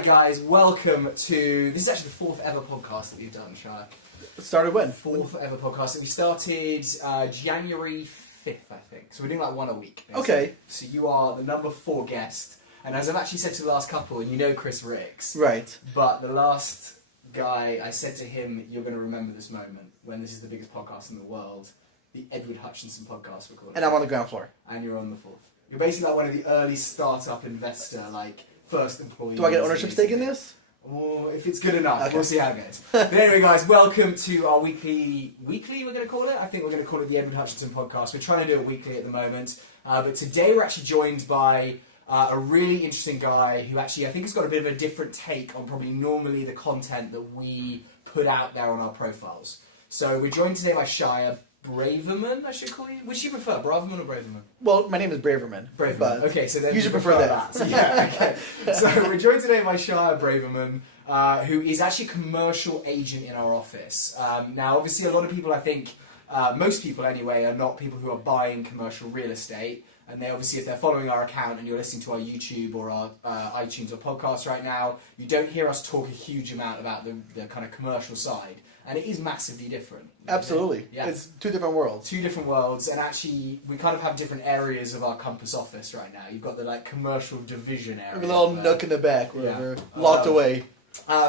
Alright guys, welcome to... This is actually the fourth ever podcast that we've done, Shaya. It started when? Fourth ever podcast that we started January 5th, I think. So we're doing like one a week. Basically. Okay. So you are the number 4 guest. And as I've actually said to the last couple, and you know Chris Ricks. Right. But the last guy, I said to him, you're going to remember this moment when this is the biggest podcast in the world. The Edward Hutchinson podcast we're calling. And I'm on the ground floor. And you're on the 4th. You're basically like one of the early startup investor, like first employee. Do I get ownership stake in this? Or if it's good enough, Okay. We'll see how it goes. But anyway, guys, welcome to our weekly we're going to call it? I think we're going to call it the Edward Hutchinson podcast. We're trying to do it weekly at the moment. But today we're actually joined by a really interesting guy who actually I think has got a bit of a different take on probably normally the content that we put out there on our profiles. So we're joined today by Shaya Braverman, I should call you. Which do you prefer, Braverman or Braverman? Well, my name is Braverman. Braverman. Okay, so then you should prefer that. So, yeah, okay. So we're joined today by Shaya Braverman, who is actually a commercial agent in our office. Now, obviously, a lot of people, I think, most people anyway, are not people who are buying commercial real estate. And they obviously, if they're following our account and you're listening to our YouTube or our iTunes or podcast right now, you don't hear us talk a huge amount about the kind of commercial side. And it is massively different. Absolutely. Yeah. It's two different worlds. Two different worlds, and actually, we kind of have different areas of our campus office right now. You've got the like commercial division area. A little nook in the back where we're locked away.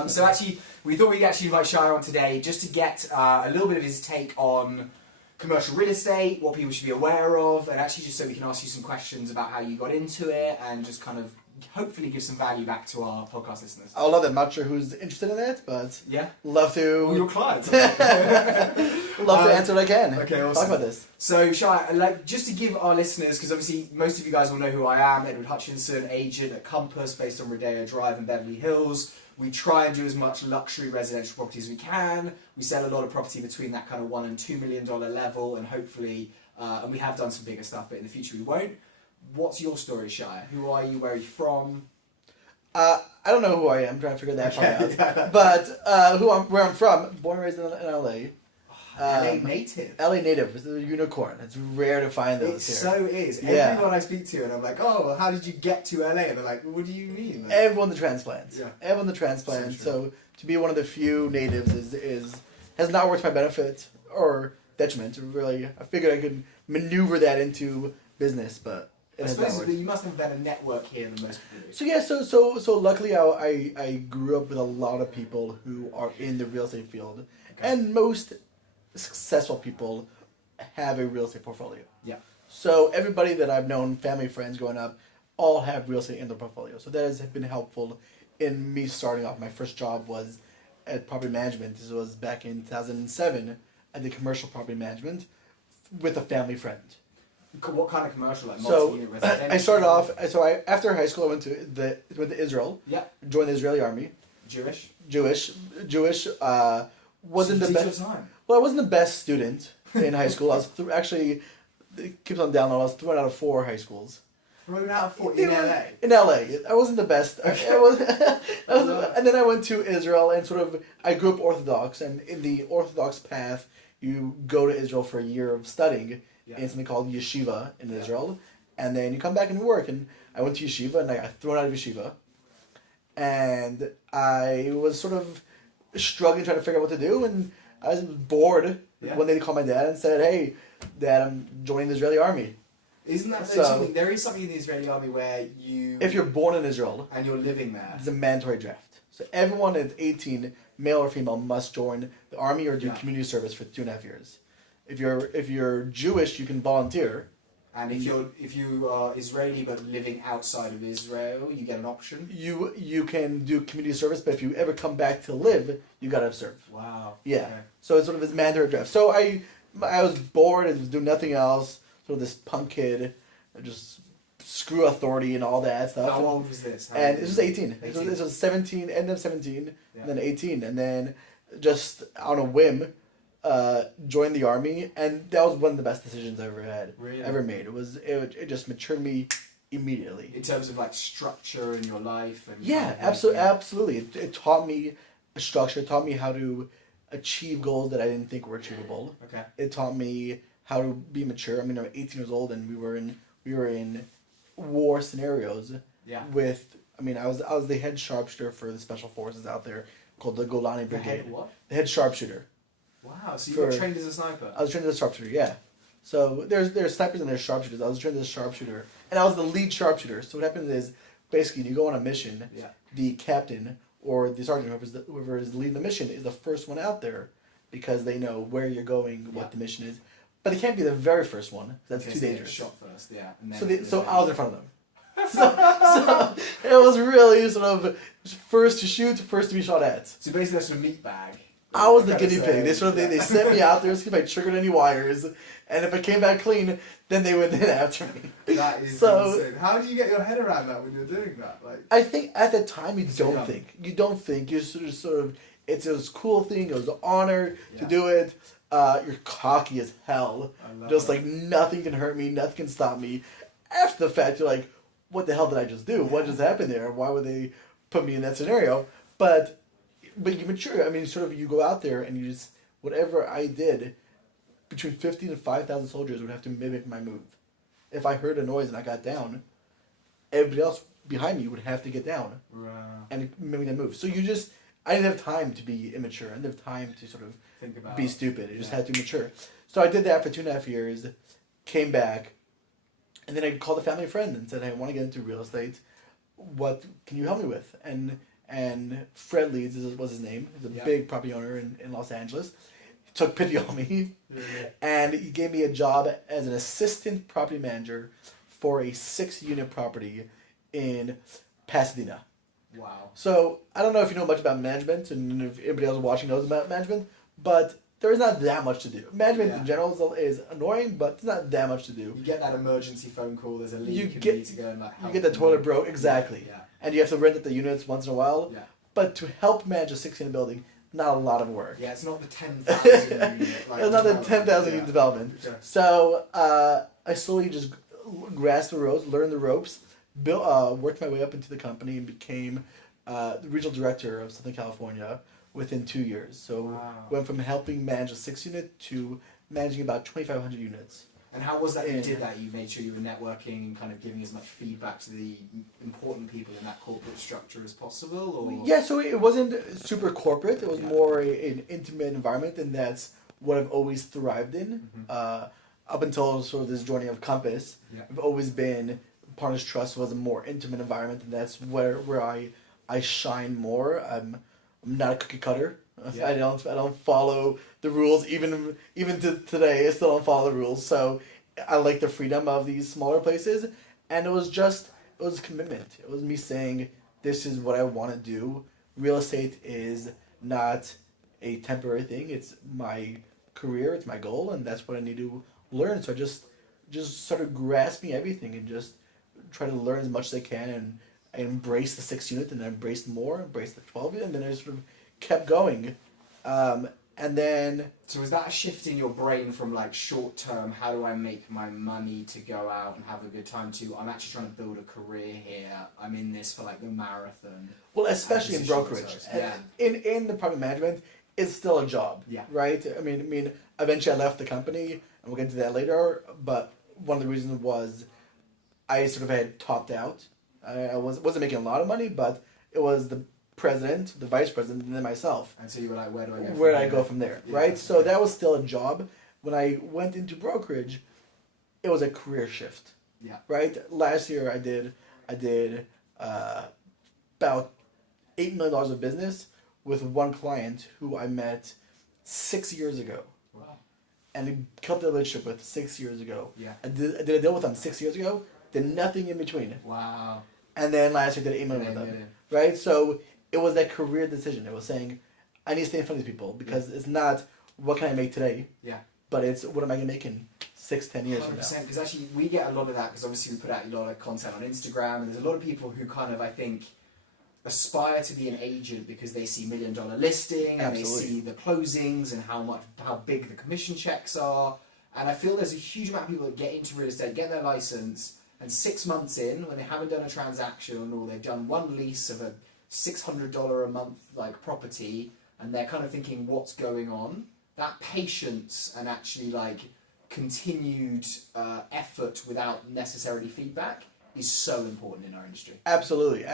So actually, we thought we'd actually invite Shaya on today just to get a little bit of his take on commercial real estate, what people should be aware of, and actually just so we can ask you some questions about how you got into it, and just kind of hopefully give some value back to our podcast listeners. I love it. I'm not sure who's interested in it, but yeah, love to. All your clients. Love to answer what I can. Okay, awesome. Talk about this. So, Shaya, like, just to give our listeners, because obviously most of you guys will know who I am, Edward Hutchinson, agent at Compass, based on Rodeo Drive in Beverly Hills. We try and do as much luxury residential property as we can. We sell a lot of property between that kind of $1 and $2 million level, and hopefully, and we have done some bigger stuff, but in the future we won't. What's your story, Shaya? Who are you? Where are you from? I don't know who I am. I'm trying to figure that part out. But where I'm from, born and raised in LA. LA native. LA native. It's a unicorn. It's rare to find those it here. So is. Yeah. Everyone I speak to, and I'm like, oh, well, how did you get to LA? And they're like, what do you mean? Like, Everyone the transplants. Yeah. Everyone the transplants. So So to be one of the few natives has not worked to my benefit or detriment. Really, I figured I could maneuver that into business, but I suppose you must have a better network here than most people do. So yeah, so luckily I grew up with a lot of people who are in the real estate field, and most successful people have a real estate portfolio. Yeah. So everybody that I've known, family, friends growing up, all have real estate in their portfolio. So that has been helpful in me starting off. My first job was at property management. This was back in 2007. I did commercial property management with a family friend. What kind of commercial? Like So multi-unit residential? I started off. After high school, I went to Israel. Yeah. Joined the Israeli army. Jewish. Wasn't so the best. time. Well, I wasn't the best student in high school. I was actually, it keeps on down low. I was thrown out of 4 high schools. Thrown out for in LA. In LA, I wasn't the best. And then I went to Israel and I grew up Orthodox, and in the Orthodox path, you go to Israel for a year of studying in something called yeshiva in Israel, and then you come back and work. And I went to yeshiva, and I got thrown out of yeshiva, and I was sort of struggling, trying to figure out what to do, and I was bored. One day they called my dad and said, "Hey, Dad, I'm joining the Israeli army." Isn't that something? There is something in the Israeli army where if you're born in Israel and you're living there, it's a mandatory draft. So everyone at 18, male or female, must join the army or do community service for 2.5 years. If you're Jewish, you can volunteer. And if you are Israeli but living outside of Israel, you get an option. You can do community service, but if you ever come back to live, you gotta serve. Wow. Yeah. Okay. So it's sort of this mandatory draft. So I was bored and was doing nothing else. Sort of this punk kid, just screw authority and all that stuff. How old was this? And this was 18. This was 17, end of 17, and then 18, and then just on a whim. Joined the army, and that was one of the best decisions I ever made. It just matured me immediately in terms of like structure in your life. And absolutely. It taught me a structure. It taught me how to achieve goals that I didn't think were achievable. Okay. It taught me how to be mature. I mean, I'm 18 years old, and we were in war scenarios with I mean, I was the head sharpshooter for the special forces out there called the Golani The Brigade. head what? The head sharpshooter. Wow, so you got trained as a sniper? I was trained as a sharpshooter, yeah. So there's snipers and there's sharpshooters. I was trained as a sharpshooter, and I was the lead sharpshooter. So what happens is, basically, you go on a mission. Yeah. The captain or the sergeant, whoever is leading the mission, is the first one out there, because they know where you're going, what the mission is. But they can't be the very first one. That's too dangerous. Shot first, yeah. And So I was in front of them. so it was really sort of first to shoot, first to be shot at. So basically, that's a meat bag. I was the guinea pig. They sent me out there to see if I triggered any wires, and if I came back clean, then they went in after me. That is insane. How do you get your head around that when you're doing that? Like, I think at the time you don't think. You sort of it's a cool thing. It was an honor to do it. You're cocky as hell. Just like nothing can hurt me, nothing can stop me. After the fact, you're like, what the hell did I just do? What just happened there? Why would they put me in that scenario? But you mature. I mean, sort of you go out there and you just, whatever I did, between 50 and 5,000 soldiers would have to mimic my move. If I heard a noise and I got down, everybody else behind me would have to get down and mimic that move. So I didn't have time to be immature. I didn't have time to sort of think about be stupid. I just had to mature. So I did that for 2.5 years, came back, and then I called a family friend and said, hey, I want to get into real estate. What can you help me with? And Fred Leeds was his name. He's a big property owner in Los Angeles. He took pity on me, and he gave me a job as an assistant property manager for a 6-unit property in Pasadena. Wow. So I don't know if you know much about management, and if anybody else watching knows about management, but there's not that much to do. Management in general is annoying, but there's not that much to do. You get that emergency phone call, there's a leak, and you need to go and like help. You get the toilet broke, exactly. Yeah. And you have to rent out the units once in a while. Yeah. But to help manage a 6-unit building, not a lot of work. Yeah, it's not the 10,000 unit. It's not the 10,000 unit development. Yeah. So I slowly just grasped the ropes, learned the ropes, worked my way up into the company, and became the regional director of Southern California within 2 years. So went from helping manage a 6-unit to managing about 2,500 units. And how was that you did that? You made sure you were networking and kind of giving as much feedback to the important people in that corporate structure as possible? Or? Yeah, so it wasn't super corporate. It was more an intimate environment, and that's what I've always thrived in. Up until sort of this joining of Compass, I've always been, Partners Trust was a more intimate environment, and that's where I shine more. I'm not a cookie cutter. Yeah. I don't follow the rules even to today. I still don't follow the rules. So I like the freedom of these smaller places, and it was commitment. It was me saying, this is what I want to do. Real estate is not a temporary thing. It's my career. It's my goal, and that's what I need to learn. So I just started grasping everything and just try to learn as much as I can, and I embraced the 6-unit, and I embraced the 12-unit, and then I sort of kept going. And then... So was that a shift in your brain from like short term, how do I make my money to go out and have a good time, to I'm actually trying to build a career here, I'm in this for like the marathon? Well, especially in brokerage. In the property management, it's still a job, right? I mean, eventually I left the company, and we'll get into that later, but one of the reasons was I sort of had topped out. I wasn't making a lot of money, but it was the president, the vice president, and then myself. And so you were like, where do I go? Where do I go from there, right? So that was still a job. When I went into brokerage, it was a career shift. Yeah. Right. Last year I did about $8 million of business with one client who I met 6 years ago. Wow. And he kept the relationship with 6 years ago. Yeah. I did a deal with him 6 years ago. Did nothing in between. Wow. And then last year I did $8 million with them. Right. So it was that career decision. It was saying, I need to stay in front of these people, because it's not what can I make today, but it's what am I going to make in 6-10 years from now. 100%, because actually we get a lot of that, because obviously we put out a lot of content on Instagram, and there's a lot of people who kind of, I think, aspire to be an agent because they see $1 million listing and they see the closings and how big the commission checks are. And I feel there's a huge amount of people that get into real estate, get their license, and 6 months in, when they haven't done a transaction or they've done one lease of a $600 a month like property, and they're kind of thinking, what's going on? That patience and actually like continued effort without necessarily feedback is so important in our industry. Absolutely.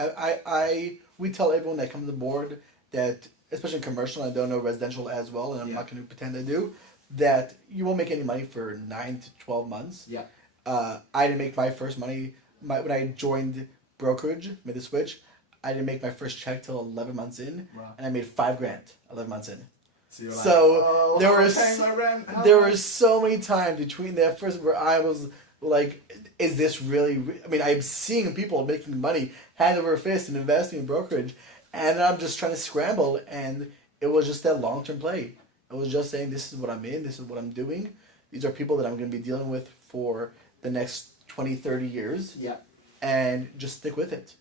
We tell everyone that comes aboard that, especially in commercial, I don't know residential as well, and I'm not going to pretend I do, that you won't make any money for 9 to 12 months. Yeah. I didn't make my first money when I joined brokerage, made the switch. I didn't make my first check till 11 months in, and I made $5,000 11 months in. So, there were so many times between that first where I was like, is this really? I mean, I'm seeing people making money hand over fist and investing in brokerage, and I'm just trying to scramble, and it was just that long-term play. I was just saying, this is what I'm in, this is what I'm doing. These are people that I'm going to be dealing with for the next 20, 30 years. Yeah. And just stick with it.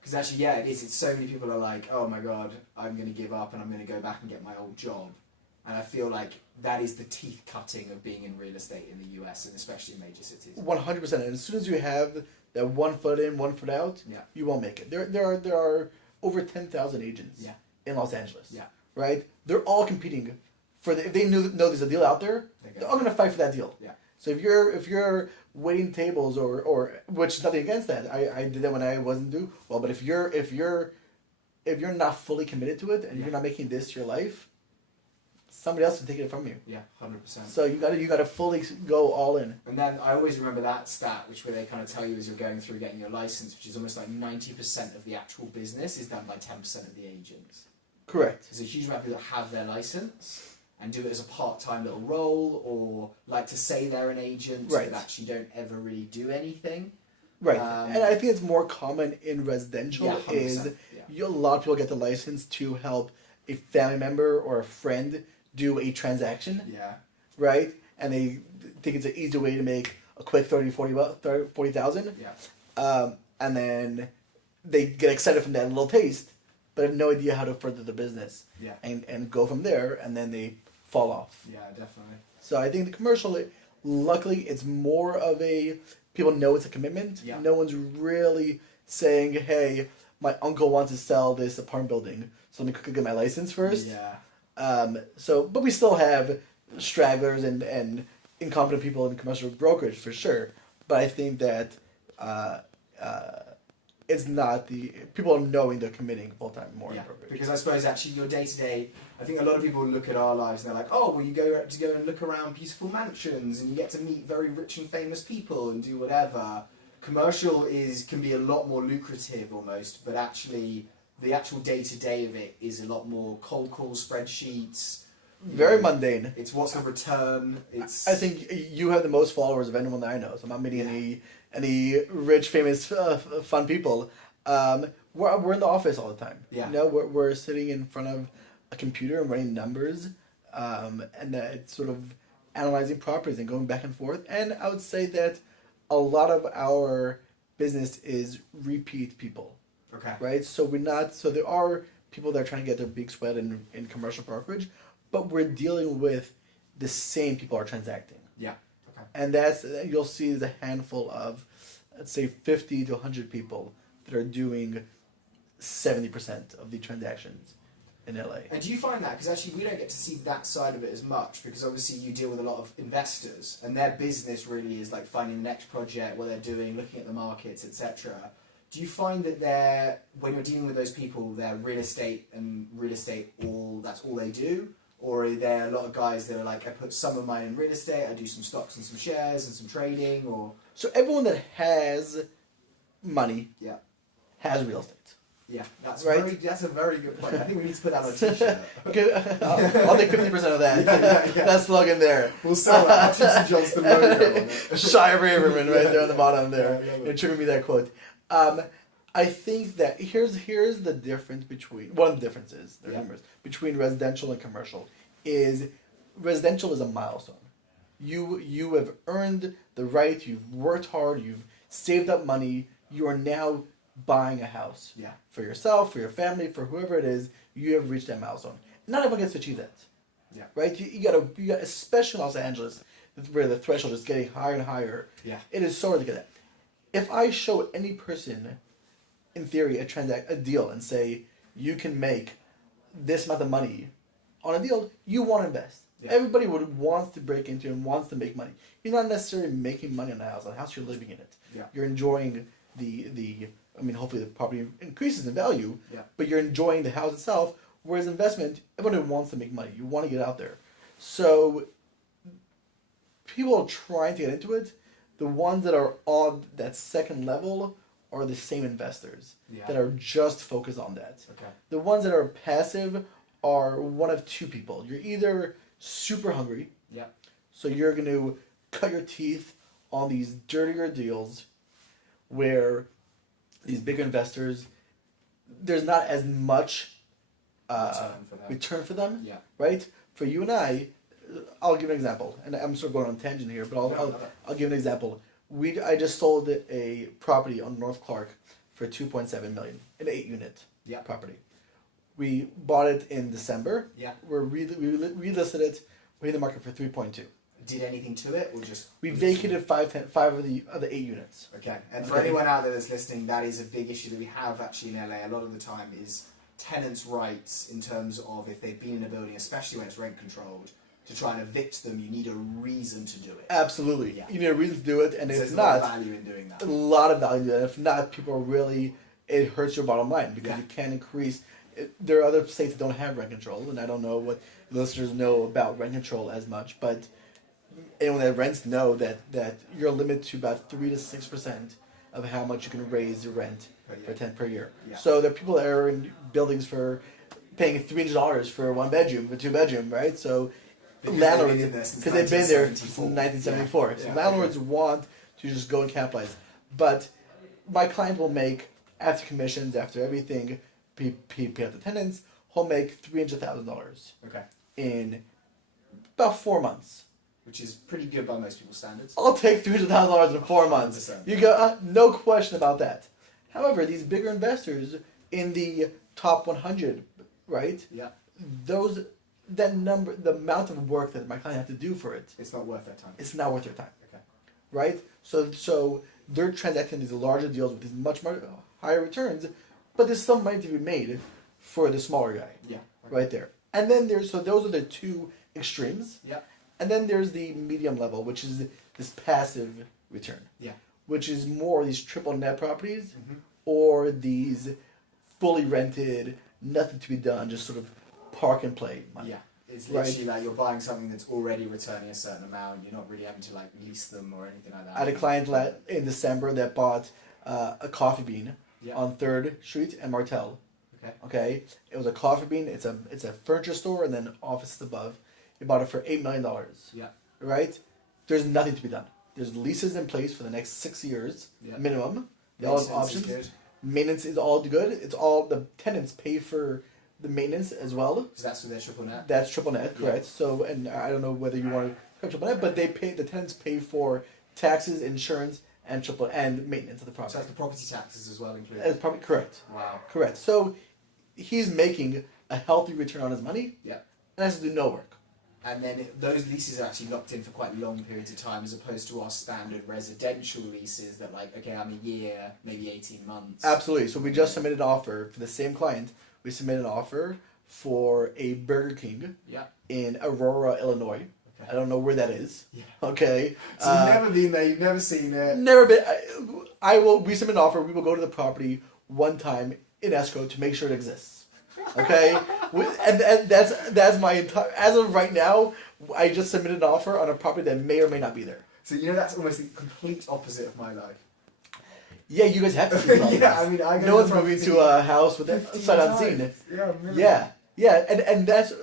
Because actually, yeah, it is. It's so many people are like, oh my God, I'm going to give up and I'm going to go back and get my old job. And I feel like that is the teeth cutting of being in real estate in the US, and especially in major cities. 100%. And as soon as you have that 1 foot in, 1 foot out, you won't make it. There are over 10,000 agents in Los Angeles. Yeah. Right? They're all competing for if they know there's a deal out there, they're all going to fight for that deal. Yeah. So if you're waiting tables or which nothing against that, I did that when I wasn't due. Well, but if you're not fully committed to it and you're not making this your life, somebody else will take it from you. Yeah, 100%. So you gotta fully go all in. And then I always remember that stat, where they kind of tell you as you're going through getting your license, which is almost like 90% of the actual business is done by 10% of the agents. Correct. There's a huge amount of people that have their license and do it as a part-time little role, or like to say they're an agent, but actually don't ever really do anything. Right. And I think it's more common in residential a lot of people get the license to help a family member or a friend do a transaction. Yeah. Right? And they think it's an easy way to make a quick 40,000. Yeah. And then they get excited from that little taste, but have no idea how to further the business. Yeah. And go from there, and then they fall off. Yeah, definitely. So I think the commercial, luckily, it's more of people know it's a commitment. Yeah. No one's really saying, hey, my uncle wants to sell this apartment building, so let me quickly get my license first. Yeah. But we still have stragglers and incompetent people in commercial brokerage for sure. But I think that it's not people knowing they're committing full time more in brokerage. Because I suppose actually your day to day, I think a lot of people look at our lives and they're like, oh, well, you go and look around beautiful mansions and you get to meet very rich and famous people and do whatever. Commercial can be a lot more lucrative almost, but actually the actual day to day of it is a lot more cold call spreadsheets. Very mundane. It's what's the return. I think you have the most followers of anyone that I know, so I'm not meeting any rich, famous, fun people. We're in the office all the time. Yeah. We're sitting in front of a computer and running numbers, and it's sort of analyzing properties and going back and forth. And I would say that a lot of our business is repeat people. Okay. Right? So there are people that are trying to get their big sweat in commercial brokerage, but we're dealing with the same people are transacting. Yeah. Okay. And you'll see there's a handful of, let's say, 50 to 100 people that are doing 70% of the transactions in LA. And do you find that, because actually we don't get to see that side of it as much, because obviously you deal with a lot of investors and their business really is like finding the next project, what they're doing, looking at the markets, etc. Do you find that when you're dealing with those people, they're real estate that's all they do? Or are there a lot of guys that are like, I put some of mine in real estate, I do some stocks and some shares and some trading, or... So everyone that has money has real estate. Yeah, that's a very good point. I think we need to put that on a t-shirt. Okay, I'll take 50% of that. That slogan there. We'll sell that Hutchinson Johnstone logo on it. Shaya Braverman right there on the bottom there. You're trimming me that quote. I think that here's the difference between one of the differences between residential and commercial is residential is a milestone. You have earned the right. You've worked hard. You've saved up money. You are now buying a house for yourself, for your family, for whoever it is. You have reached that milestone. Not everyone gets to achieve that. Yeah. Right. You got especially in Los Angeles, where the threshold is getting higher and higher. Yeah. It is so hard to get that. If I show any person, in theory, a deal and say you can make this amount of money on a deal, you want to invest. Yeah. Everybody wants to break into and wants to make money. You're not necessarily making money on a house. On a house, you're living in it. Yeah. You're enjoying hopefully the property increases in value, Yeah. but you're enjoying the house itself. Whereas investment, everyone wants to make money. You want to get out there. So people trying to get into it, the ones that are on that second level are the same investors that are just focused on that. Okay. The ones that are passive are one of two people. You're either super hungry, so you're going to cut your teeth on these dirtier deals where these big investors, there's not as much return for them, right? For you and I'll give an example, and I'm sort of going on a tangent here, but I'll give an example. I just sold a property on North Clark for $2.7 million, an 8-unit property. We bought it in December. We relisted it. We hit the market for 3.2. Did anything to it, or just we vacated five of the 8 units. Okay, and for anyone out there that's listening, that is a big issue that we have actually in LA. A lot of the time is tenants' rights in terms of if they've been in a building, especially when it's rent controlled. To try and evict them, you need a reason to do it. Absolutely. You need a reason to do it, and so if there's not, a lot of value in doing that. A lot of value in it. If not, people are really, it hurts your bottom line because you can't increase. There are other states that don't have rent control, and I don't know what the listeners know about rent control as much, but anyone that rents know that you're limited to about 3 to 6% of how much you can raise the rent per year. So there are people that are in buildings for paying $300 for a 1-bedroom, a 2-bedroom, right? So landlords, because they've been there since 1974. So landlords want to just go and capitalize. But my client will make, after commissions, after everything, pay out the tenants, he'll make $300,000 in about 4 months. Which is pretty good by most people's standards. I'll take $300,000 in 4 months. 100%. You go, no question about that. However, these bigger investors in the top 100, right? That number, the amount of work that my client has to do for it. It's not worth their time. It's not worth their time. Okay. Right? So they're transacting these larger deals with these much more higher returns, but there's some money to be made for the smaller guy. Right there. And then those are the two extremes. And then there's the medium level, which is this passive return. Which is more these triple net properties or these fully rented, nothing to be done, just sort of park and play money. It's literally like you're buying something that's already returning a certain amount. You're not really having to like lease them or anything like that. I had a client in December that bought a coffee bean on 3rd Street and Martel. Okay. It was a coffee bean. It's a furniture store and then offices above. He bought it for $8 million. Right? There's nothing to be done. There's leases in place for the next 6 years minimum. They all have options. Maintenance is all good. It's all the tenants pay for the maintenance as well. So that's for their triple net? That's triple net, correct. So, and I don't know whether you want to cover triple net, but the tenants pay for taxes, insurance, and maintenance of the property. So that's the property taxes as well included? That's probably correct. Wow. Correct. So he's making a healthy return on his money and has to do no work. And then those leases are actually locked in for quite long periods of time as opposed to our standard residential leases that I'm a year, maybe 18 months. Absolutely. So we just submitted an offer for the same client. We submitted an offer for a Burger King in Aurora, Illinois. I don't know where that is. Okay. So you've never been there, you've never seen it. Never been. We submit an offer. We will go to the property one time in escrow to make sure it exists. Okay, and that's my entire. As of right now, I just submitted an offer on a property that may or may not be there. So that's almost the complete opposite of my life. Yeah, you guys have to. No one's moving to a house with that sight unseen. And that's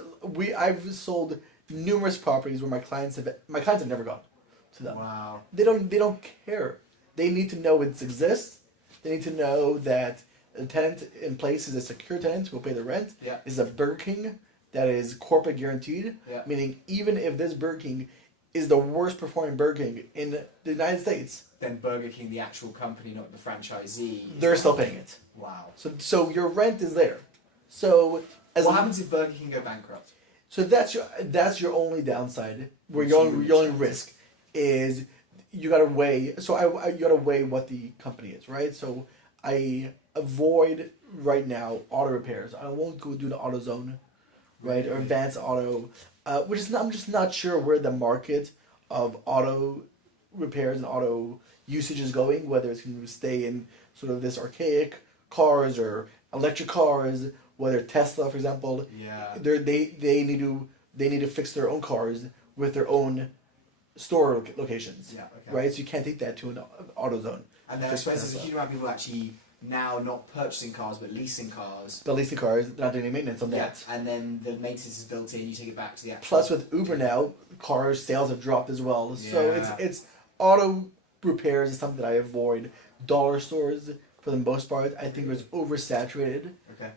I've sold numerous properties where my clients have never gone to them. Wow. They don't care. They need to know it exists. They need to know that the tenant in place is a secure tenant who will pay the rent. Is a Burger King that is corporate guaranteed. Meaning even if this Burger King is the worst performing Burger King in the United States, then Burger King, the actual company, not the franchisee, they're still paying it. Wow. So your rent is there. So what happens if Burger King go bankrupt? So that's your only downside. Where your only risk is you gotta weigh. So you gotta weigh what the company is, right? So I avoid right now auto repairs. I won't go do the AutoZone, right, or Advanced Auto, I'm just not sure where the market of auto repairs and auto usage is going, whether it's going to stay in sort of this archaic cars or electric cars, whether Tesla, for example, they need to fix their own cars with their own store locations, right? So you can't take that to an AutoZone. And then I suppose there's a huge amount of people actually now not purchasing cars but leasing cars. But leasing cars, not doing any maintenance on that. And then the maintenance is built in. You take it back to the actual. Plus, with Uber now, car sales have dropped as well. So it's auto repairs is something that I avoid. Dollar stores, for the most part, I think it's oversaturated. Okay.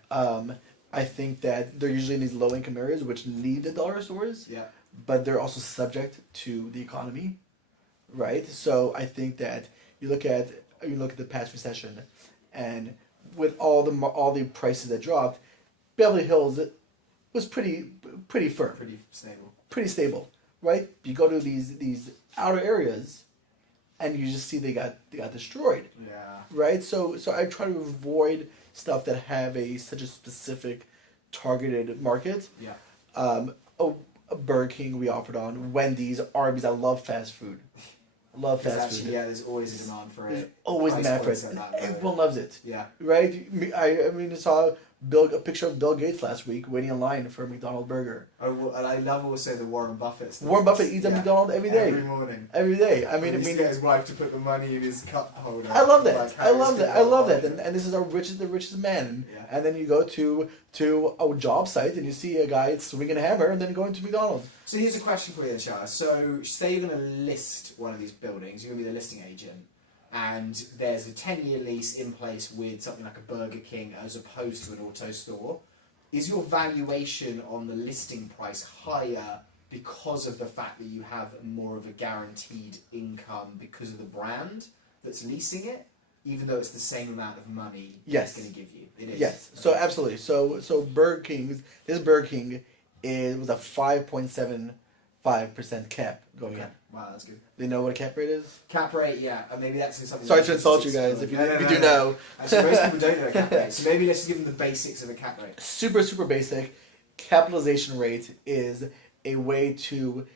I think that they're usually in these low income areas which need the dollar stores. Yeah. But they're also subject to the economy, right? So I think that you look at the past recession, and with all the prices that dropped, Beverly Hills was pretty firm, pretty stable, right? You go to these outer areas, and you just see they got destroyed. Yeah. Right. So I try to avoid stuff that have such a specific, targeted market. Yeah. A Burger King we offered on, Wendy's, Arby's. I love fast food. Fast food. Yeah, there's always a demand for it. There's always a demand for it. Everyone loves it. Yeah. Right? I mean, I saw a picture of Bill Gates last week waiting in line for a McDonald's burger. Oh, well, and I love also the Warren Buffett stuff. Warren Buffett eats at McDonald's every day. Every morning. Every day. I mean, he used to get his wife to put the money in his cup holder. I love that. I love that. And this is the richest man. Yeah. And then you go to a job site and you see a guy swinging a hammer and then going to McDonald's. So here's a question for you, then, Shaya. So say you're going to list one of these buildings. You're going to be the listing agent. And there's a 10-year lease in place with something like a Burger King as opposed to an auto store. Is your valuation on the listing price higher because of the fact that you have more of a guaranteed income because of the brand that's leasing it, even though it's the same amount of money it's going to give you? It is. Yes. Okay. So absolutely. So Burger King, was a 5.75% cap going in. Wow, that's good. Do you know what a cap rate is? Cap rate, yeah. Maybe that's something. Sorry to insult you guys if you do know. Actually, most people don't know a cap rate. So maybe let's give them the basics of a cap rate. Super basic. Capitalization rate is a way to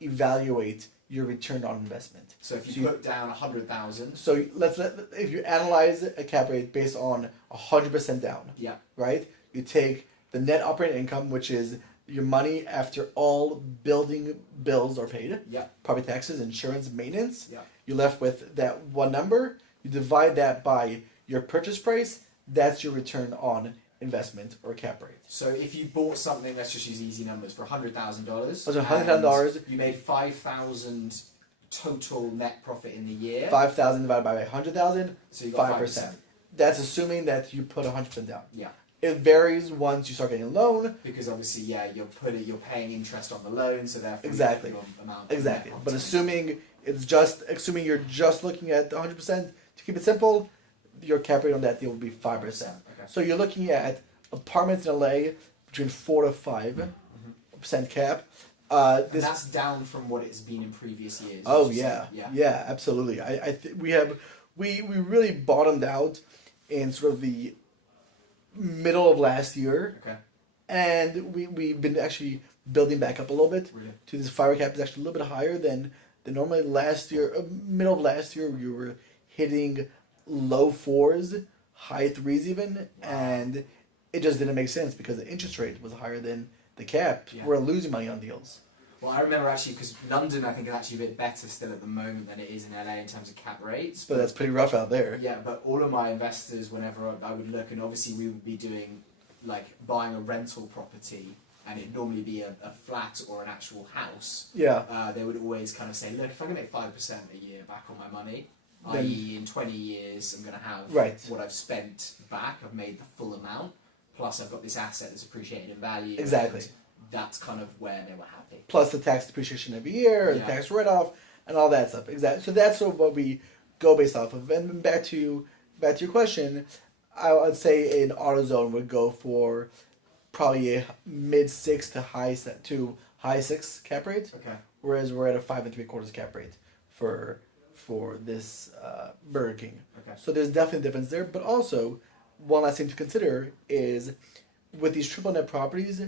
evaluate your return on investment. So if you put down 100,000. So if you analyze a cap rate based on 100% down. Yeah. Right. You take the net operating income, which is your money after all building bills are paid. Yeah. Property taxes, insurance, maintenance. Yeah. You're left with that one number. You divide that by your purchase price. That's your return on investment or cap rate. So if you bought something, let's just use easy numbers, for $100,000. So $100,000. You made 5,000 total net profit in the year. 5,000 divided by 100,000. So you got 5%. That's assuming that you put 100% down. Yeah. It varies once you start getting a loan. Because obviously, you're paying interest on the loan, so therefore exactly. Your amount Exactly. But assuming you're just looking at 100%, to keep it simple, your cap rate on that deal will be 5%. Okay. So you're looking at apartments in LA between 4 to 5% cap. And that's down from what it's been in previous years. Oh yeah, absolutely. We really bottomed out in sort of the middle of last year. Okay. And we've been actually building back up a little bit. Really? To this fire cap is actually a little bit higher than normally last year. Middle of last year, we were hitting low 4s, high 3s even, wow. And it just didn't make sense because the interest rate was higher than the cap. Yeah. We're losing money on deals. Well, I remember actually, because London, I think, is actually a bit better still at the moment than it is in LA in terms of cap rates. But that's pretty rough out there. Yeah, but all of my investors, whenever I would look, and obviously we would be doing, buying a rental property, and it'd normally be a flat or an actual house. Yeah. They would always kind of say, look, if I can make 5% a year back on my money, i.e. in 20 years I'm going to have what I've spent back, I've made the full amount, plus I've got this asset that's appreciated in value. Exactly. That's kind of where they were happy. Plus the tax depreciation every year, the tax write-off, and all that stuff. Exactly. So that's sort of what we go based off of. And back to your question, I would say an AutoZone would go for probably a mid-6 to high 6 cap rate. Okay. Whereas we're at a 5 3/4 cap rate for this Burger King. Okay. So there's definitely a difference there. But also, one last thing to consider is with these triple net properties,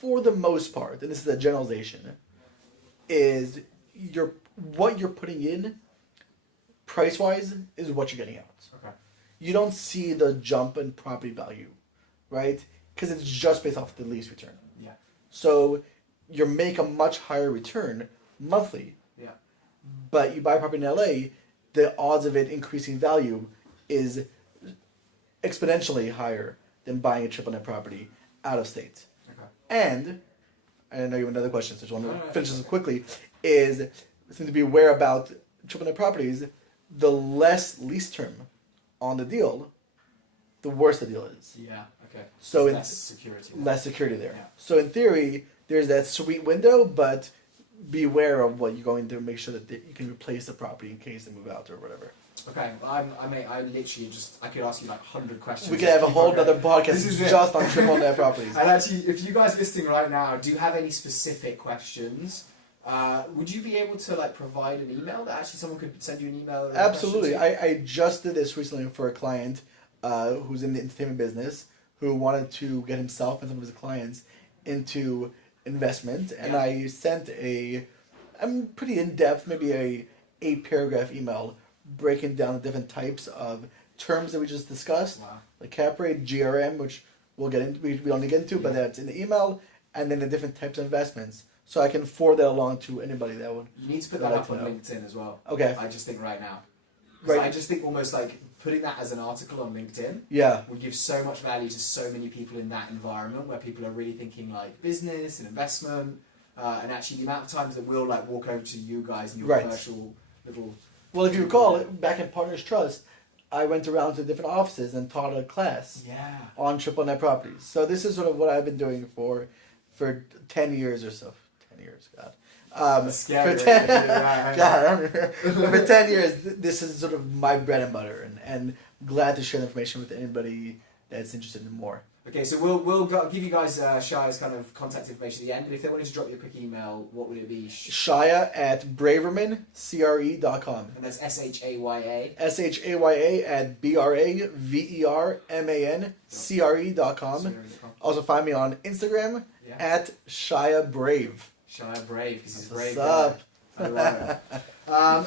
for the most part, and this is a generalization, is what you're putting in price-wise is what you're getting out. Okay. You don't see the jump in property value, right? Because it's just based off the lease return. Yeah. So you make a much higher return monthly. Yeah. But you buy a property in LA, the odds of it increasing value is exponentially higher than buying a triple net property out of state. Okay. And I know you have another question, so I just want to finish this quickly. Is something to be aware about triple net properties. The less lease term on the deal, the worse the deal is. Yeah. Okay. So less security. Less security there. Yeah. So in theory, there's that sweet window, but beware of what you're going to make sure that you can replace the property in case they move out or whatever. Okay, I literally I could ask you like 100 questions. We could have a whole other podcast just on triple net properties. And actually, if you guys listening right now do have any specific questions, would you be able to like provide an email that actually someone could send you an email? Absolutely. I just did this recently for a client who's in the entertainment business who wanted to get himself and some of his clients into investment, and I sent I'm pretty in-depth, maybe a 8-paragraph email breaking down the different types of terms that we just discussed, like cap rate, GRM, which we'll get into, we don't get into, but that's in the email, and then the different types of investments. So I can forward that along to anybody that would. You need to put that up on LinkedIn as well. Okay. I just think right now. Right. I just think almost like putting that as an article on LinkedIn would give so much value to so many people in that environment where people are really thinking like business and investment, and actually the amount of times that we'll like walk over to you guys and your commercial little. Well, if you recall, back in Partners Trust, I went around to different offices and taught a class on triple net properties. So this is sort of what I've been doing for 10 years or so. 10 years, God. Scary, for 10, God, for 10 years, this is sort of my bread and butter, and glad to share the information with anybody that's interested in more. Okay, so we'll give you guys Shaya's kind of contact information at the end, and if they wanted to drop you a quick email, what would it be? Shaya at bravermancre.com. And that's SHAYA. SHAYA at BRAVERMANCRE.com. Also find me on Instagram at Shaya Brave. Shaya Brave, because he's brave. What's up? I love it.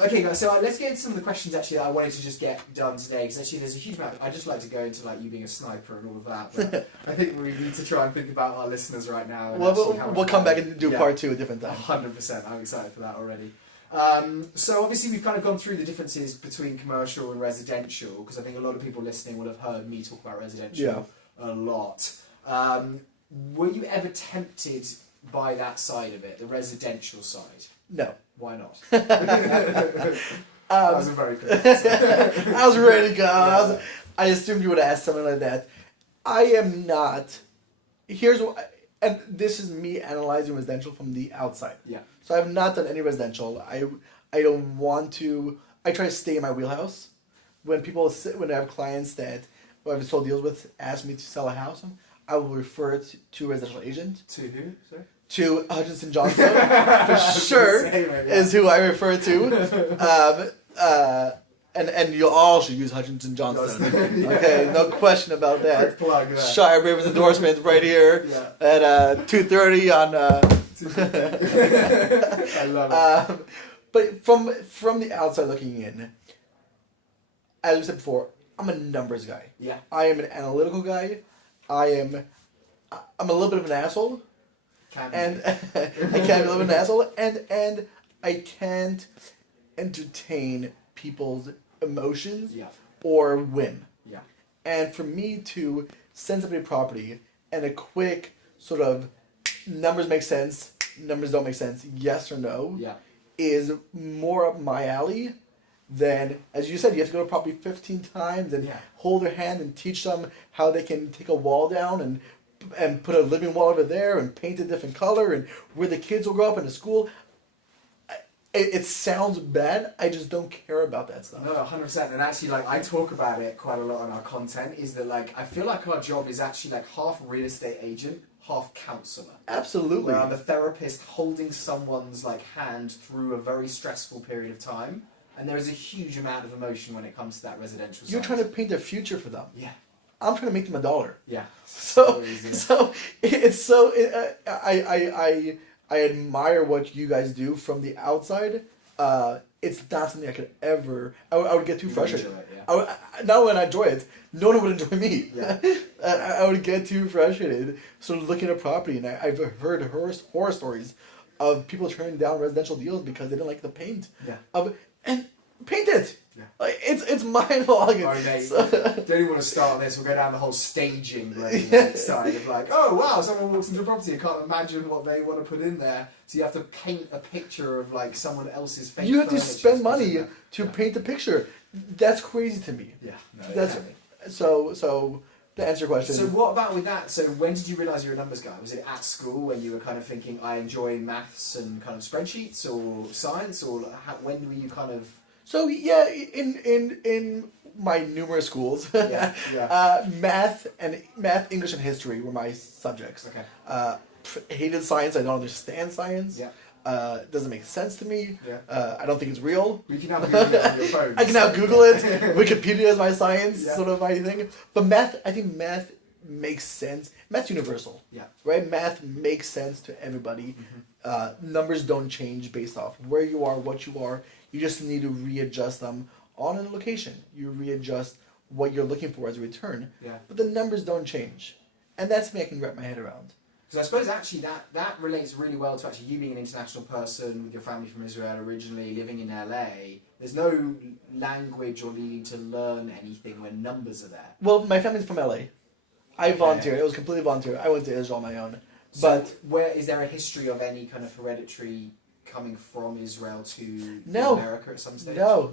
Okay, guys, so let's get into some of the questions actually that I wanted to just get done today, because actually there's a huge amount. I'd just like to go into like you being a sniper and all of that, but I think we need to try and think about our listeners right now. And we'll come back and do part 2 a different time. 100%, I'm excited for that already. So obviously we've kind of gone through the differences between commercial and residential, because I think a lot of people listening will have heard me talk about residential a lot. Were you ever tempted by that side of it, the residential side? No. Why not? That was a very good answer. I was ready to go. I assumed you would ask something like that. I am not. Here's what, and this is me analyzing residential from the outside. Yeah. So I have not done any residential. I don't want to. I try to stay in my wheelhouse. When I have clients that who I've sold deals with ask me to sell a house, I will refer it to a residential agent. To who? Sorry? To Hutchinson Johnstone, for sure, is who I refer to. And you all should use Hutchinson Johnstone. Okay, no question about that. Quick plug, Shaya Braverman's endorsement right here at 2:30 on. I love it. But from the outside looking in, as we said before, I'm a numbers guy. Yeah. I am an analytical guy. I'm a little bit of an asshole. I can be a little bit of an asshole, and I can't entertain people's emotions or whim. Yeah. And for me to send somebody a property and a quick sort of numbers make sense, numbers don't make sense, yes or no, is more up my alley than, as you said, you have to go to property 15 times and hold their hand and teach them how they can take a wall down and put a living wall over there and paint a different color and where the kids will grow up in the school. It sounds bad. I just don't care about that stuff. No, 100%. And actually, like, I talk about it quite a lot on our content, is that, like, I feel like our job is actually, like, half real estate agent, half counsellor. Absolutely. Where I'm a therapist holding someone's, like, hand through a very stressful period of time. And there is a huge amount of emotion when it comes to that residential side. You're trying to paint a future for them. Yeah. I'm trying to make them $1. Yeah. So it's so I admire what you guys do from the outside. it's not something I could ever. I would get too frustrated. Enjoy it, yeah. Not when I enjoy it, no one would enjoy me. Yeah. I would get too frustrated. Sort of looking at property, and I've heard horror stories of people turning down residential deals because they didn't like the paint. Yeah. And paint it. Yeah. Like it's mind-boggling. Sorry, mate. So- Don't even want to start on this. We'll go down the whole staging next side of like, oh wow, someone walks into a property. I can't imagine what they want to put in there. So you have to paint a picture of like someone else's fake You have to furniture spend money Yeah. to paint the picture. That's crazy to me. Yeah. No, That's exactly. so. To answer your question. So what about with that? So when did you realise you were a numbers guy? Was it at school when you were kind of thinking, I enjoy maths and kind of spreadsheets or science, or when were you kind of? So yeah, in my numerous schools, Yeah, yeah. math, English, and history were my subjects. Okay. Hated science. I don't understand science. Yeah. Doesn't make sense to me. Yeah. I don't think it's real. We can now Google it on your phone. I can now Google it. Wikipedia is my science, Yeah. sort of my thing. But math, I think math makes sense. Math's universal. Yeah. Right? Math makes sense to everybody. Numbers don't change based off where you are, what you are. You just need to readjust them on a location. You readjust what you're looking for as a return. Yeah. But the numbers don't change. And that's something I can wrap my head around. Because I suppose actually that relates really well to actually you being an international person with your family from Israel originally, living in LA. There's no language or needing to learn anything when numbers are there. Well, my family's from LA. I Okay. volunteered. It was completely volunteer. I went to Israel on my own. So But where is there a history of any kind of hereditary coming from Israel to No. America at some stage? no.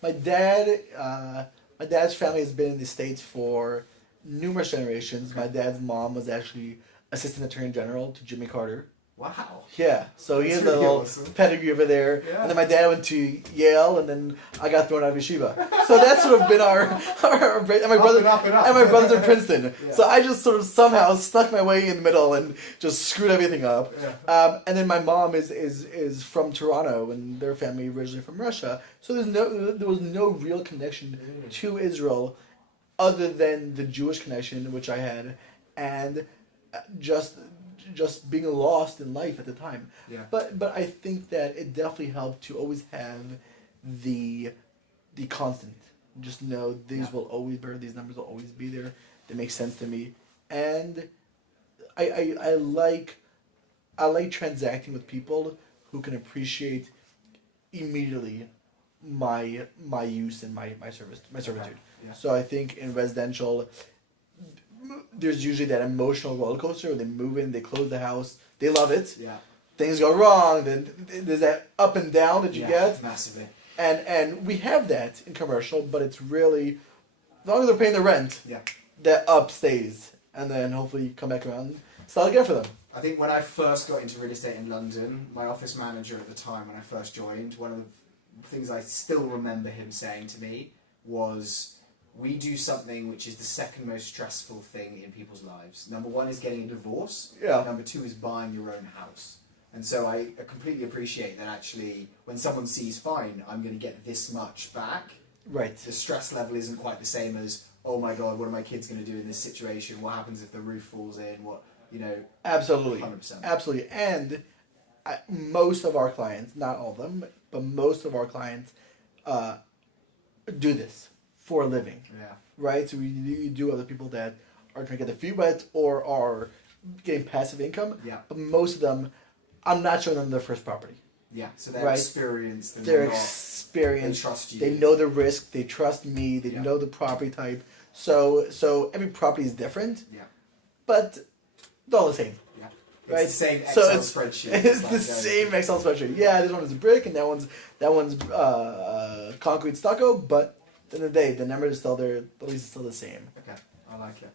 My dad's family has been in the States for numerous generations. My dad's mom was actually assistant attorney general to Jimmy Carter. Wow. Yeah, so he That's has a really little awesome. pedigree over there. Yeah. And then my dad went to Yale, and then I got thrown out of yeshiva. So that's sort of been our and my brother Up and up. and my brother's in Princeton. Yeah. So I just sort of somehow stuck my way in the middle and just screwed everything up. Yeah. And then my mom is from Toronto, and their family originally from Russia. So there was no real connection to Israel, other than the Jewish connection which I had, and just being lost in life at the time. Yeah. But I think that it definitely helped to always have the constant. Just know these will always be there, these numbers will always be there. They make sense to me. And I like transacting with people who can appreciate immediately my use and my servitude. Yeah. So I think in residential, there's usually that emotional roller coaster when they move in, they close the house, they love it. Yeah. Things go wrong, then there's that up and down that you get. Massively. And we have that in commercial, but it's really, as long as they're paying the rent, Yeah. that up stays. And then hopefully you come back around and sell again for them. I think when I first got into real estate in London, my office manager at the time when I first joined, one of the things I still remember him saying to me was, we do something which is the second most stressful thing in people's lives. Number one is getting a divorce. Yeah. Number two is buying your own house. And so I completely appreciate that actually when someone sees, fine, I'm going to get this much back, Right. the stress level isn't quite the same as, oh my God, what are my kids going to do in this situation? What happens if the roof falls in? What, you know, Absolutely. 100%. Absolutely. And most of our clients, not all of them, but most of our clients do this for a living. Yeah. Right? So we do other people that are trying to get their feet wet or are getting passive income. Yeah. But most of them, I'm not showing them their first property. Yeah, so they're Right. experienced and They're not, experienced. they trust you. They know the risk. They trust me. They Yeah. know the property type. So every property is different, Yeah, but they're all the same. yeah. It's Right. the same So Excel it's- spreadsheet. It's like the going- same Excel spreadsheet. Yeah, this one is a brick and that one's concrete stucco, but at the end of the day, the number is still there. The lease is still the same. Okay, I like it.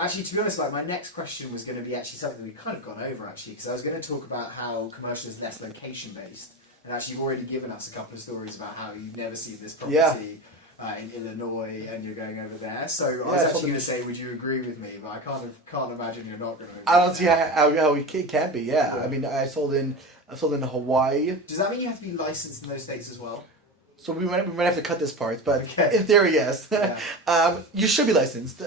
Actually, to be honest, like my next question was going to be actually something that we've kind of gone over actually, because I was going to talk about how commercial is less location based, and actually you've already given us a couple of stories about how you've never seen this property in Illinois and you're going over there. So I was actually going to say, would you agree with me? But I can't imagine you're not going to. I don't see how it can be. Yeah, I mean, I sold in Hawaii. Does that mean you have to be licensed in those states as well? So we might have to cut this part, but Okay. in theory, yes. Yeah. You should be licensed.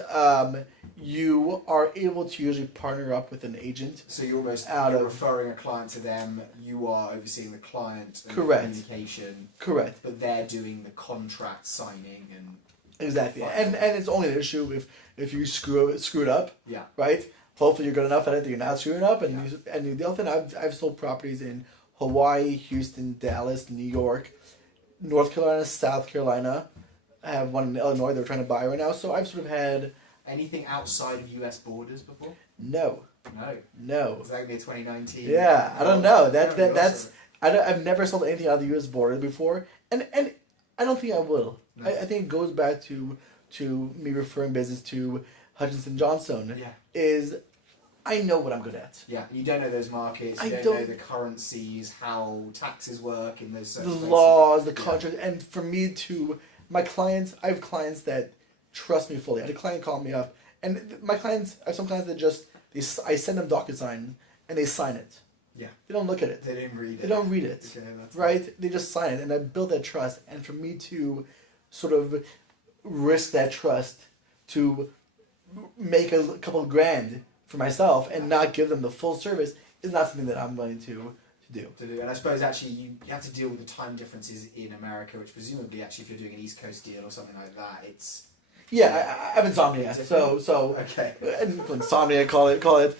You are able to usually partner up with an agent. So you're almost referring a client to them. You are overseeing the client and Correct. communication. Correct. But they're doing the contract signing and. Exactly, and it's only an issue if you screwed up. Yeah. Right. Hopefully you're good enough at it that you're not screwing up. And the other thing, I've sold properties in Hawaii, Houston, Dallas, New York, North Carolina, South Carolina. I have one in Illinois they're trying to buy right now. So I've sort of had. Anything outside of US borders before? No. Is that going to be a 2019? Yeah, I don't know. I've never sold anything out of the US border before, and I don't think I will. No. I think it goes back to me referring business to Hutchinson Johnstone. Yeah. Is I know what I'm good at. Yeah, you don't know those markets. You don't know the currencies, how taxes work in those certain places. Laws, the contract, and for me to my clients, I have clients that trust me fully. I had a client call me up, and my clients, I have some clients that I send them DocuSign and they sign it. Yeah. They don't look at it. They didn't read it. They don't read it. Okay, that's right? Nice. They just sign it, and I built that trust. And for me to sort of risk that trust to make a couple of grand for myself and not give them the full service is not something that I'm going to do. And I suppose actually you have to deal with the time differences in America, which presumably actually if you're doing an East Coast deal or something like that, it's. Yeah, I have insomnia, so okay. Insomnia, call it.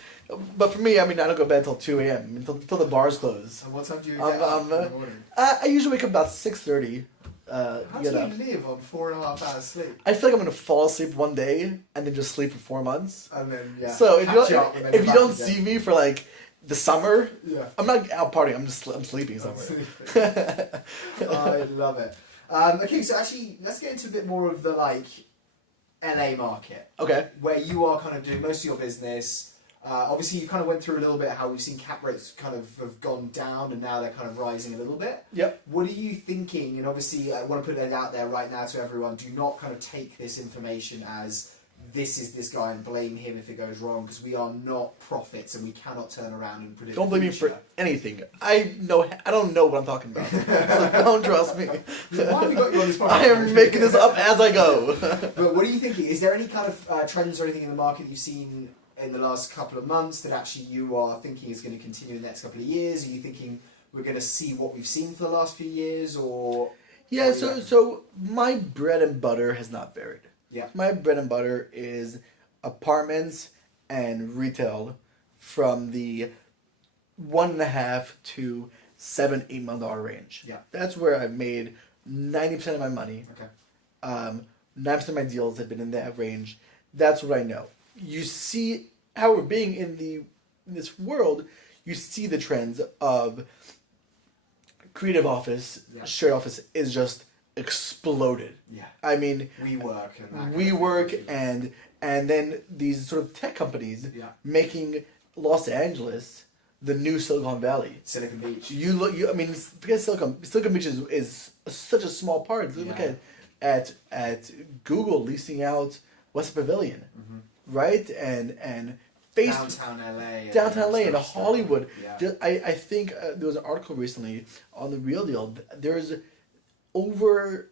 But for me, I mean, I don't go to bed until 2 a.m. until the bars close. And what time do you get up in the morning? I usually wake up about 6:30. How do you live on 4.5 hours sleep? I feel like I'm gonna fall asleep one day and then just sleep for 4 months. And then So if you don't see me for like the summer, I'm not out partying. I'm sleeping somewhere. I love it. Okay, so actually, let's get into a bit more of the LA market. Okay. Where you are kind of doing most of your business. Obviously, you kind of went through a little bit how we've seen cap rates kind of have gone down and now they're kind of rising a little bit. Yep. What are you thinking? And obviously, I want to put it out there right now to everyone. Do not kind of take this information as this is this guy and blame him if it goes wrong, because we are not prophets and we cannot turn around and predict. Don't blame me for anything. I don't know what I'm talking about. So don't trust me. Why have we got you on this podcast? I am making this up as I go. But what are you thinking? Is there any kind of trends or anything in the market that you've seen in the last couple of months that actually you are thinking is going to continue in the next couple of years? Are you thinking we're going to see what we've seen for the last few years, or? Yeah, so my bread and butter has not varied. Yeah. My bread and butter is apartments and retail from the $1.5 to $7-8 million range. Yeah. That's where I've made 90% of my money. Okay. 9% of my deals have been in that range. That's what I know. You see how we're being in this world. You see the trends of creative office, shared office is just exploded. Yeah. I mean, WeWork and then these sort of tech companies making Los Angeles the new Silicon Valley. Silicon Beach. I mean, because Silicon Beach is such a small part. Look at Google leasing out West Pavilion, right? And Facebook, downtown LA and Hollywood. Yeah. I think there was an article recently on the Real Deal. There's over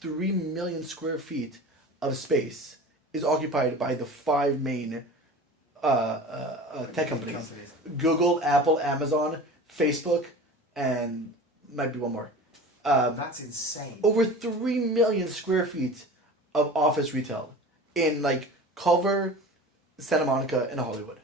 3 million square feet of space is occupied by the 5 main tech companies. Google, Apple, Amazon, Facebook, and might be one more. That's insane. Over 3 million square feet of office retail in Culver, Santa Monica, and Hollywood.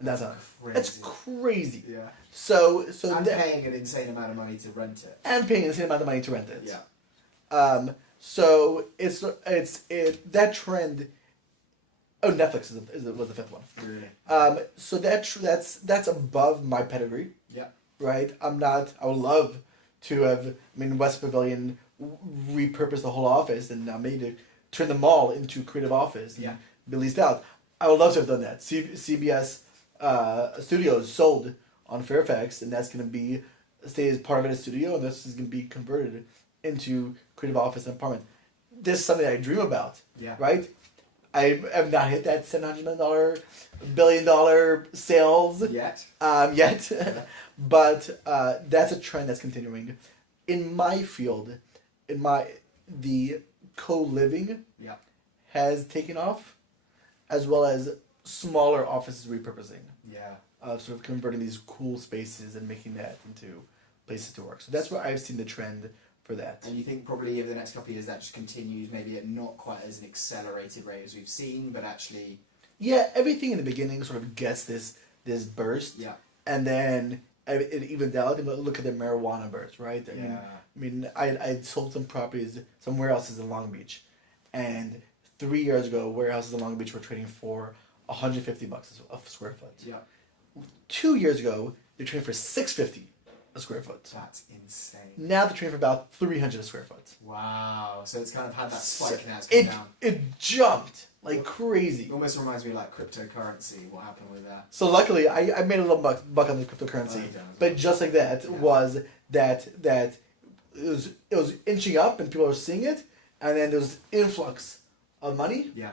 And that's crazy. Yeah. So paying an insane amount of money to rent it. And paying an insane amount of money to rent it. Yeah. So it's that trend. Oh, Netflix was the 5th one. Really? So that's above my pedigree. Yeah. Right. I would love to have. West Pavilion repurposed the whole office and made it turn the mall into creative office. And be leased out. I would love to have done that. CBS Studios sold on Fairfax, and that's going to be stay as part of it as studio, and this is going to be converted into creative office and apartment. This is something I dream about. Yeah. Right. I have not hit that $700 million, $1 billion sales yet. But that's a trend that's continuing. In my field, the co-living Yeah. has taken off, as well as smaller offices repurposing. Yeah. Sort of converting these cool spaces and making that into places to work. So that's where I've seen the trend for that. And you think probably over the next couple of years that just continues, maybe at not quite as an accelerated rate as we've seen, but actually... Yeah, everything in the beginning sort of gets this burst. Yeah. And then it evens out. And look at the marijuana burst, right? I mean, I sold some properties, some warehouses in Long Beach. And 3 years ago, warehouses in Long Beach were trading for $150 a square foot. Yeah. 2 years ago, they're trading for $650 a square foot. That's insane. Now they're trading for about $300 a square foot. Wow. So it's kind of had that spike now. It's come down. It jumped like crazy. It almost reminds me of like cryptocurrency, what happened with that. So luckily, I made a little buck on the cryptocurrency. But just like that was that it was inching up and people were seeing it, and then there was influx of money. Yeah.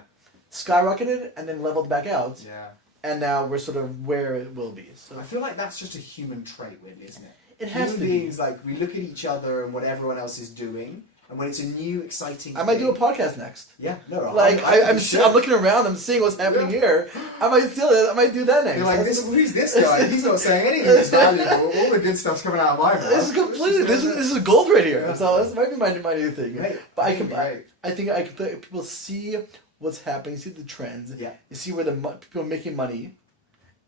Skyrocketed and then leveled back out. Yeah. And now we're sort of where it will be. So I feel like that's just a human trait, weirdly, isn't it? It has Human to be. beings, like, we look at each other and what everyone else is doing, and when it's a new, exciting I might do a thing- podcast next. Yeah, no, Like I'm sure. looking around, I'm seeing what's happening here. I might steal it. I might do that next. You're like, who's this guy? He's not saying anything that's valuable. All the good stuff's coming out of my mouth. This is completely this is gold right here. Yeah. So this might be my new thing. Right. But I think people see what's happening, see the trends. Yeah. You see where people are making money,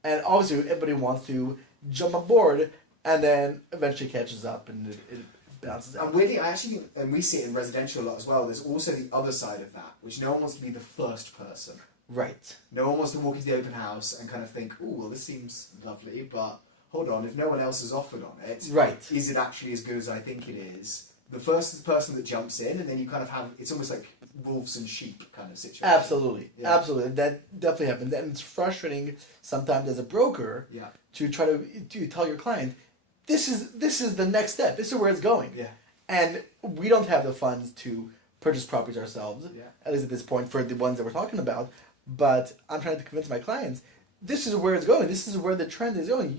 and obviously everybody wants to jump on board, and then eventually catches up and it bounces out. And weirdly, I actually think, and we see it in residential a lot as well, there's also the other side of that, which no one wants to be the first person. Right. No one wants to walk into the open house and kind of think, oh, well, this seems lovely, but hold on, if no one else has offered on it, Right. is it actually as good as I think it is? The first person that jumps in, and then you kind of have, it's almost like wolves and sheep kind of situation. Absolutely. Yeah. Absolutely. That definitely happens. And it's frustrating sometimes as a broker Yeah. to try to tell your client, this is the next step. This is where it's going. Yeah. And we don't have the funds to purchase properties ourselves, Yeah. at least at this point for the ones that we're talking about. But I'm trying to convince my clients, this is where it's going. This is where the trend is going.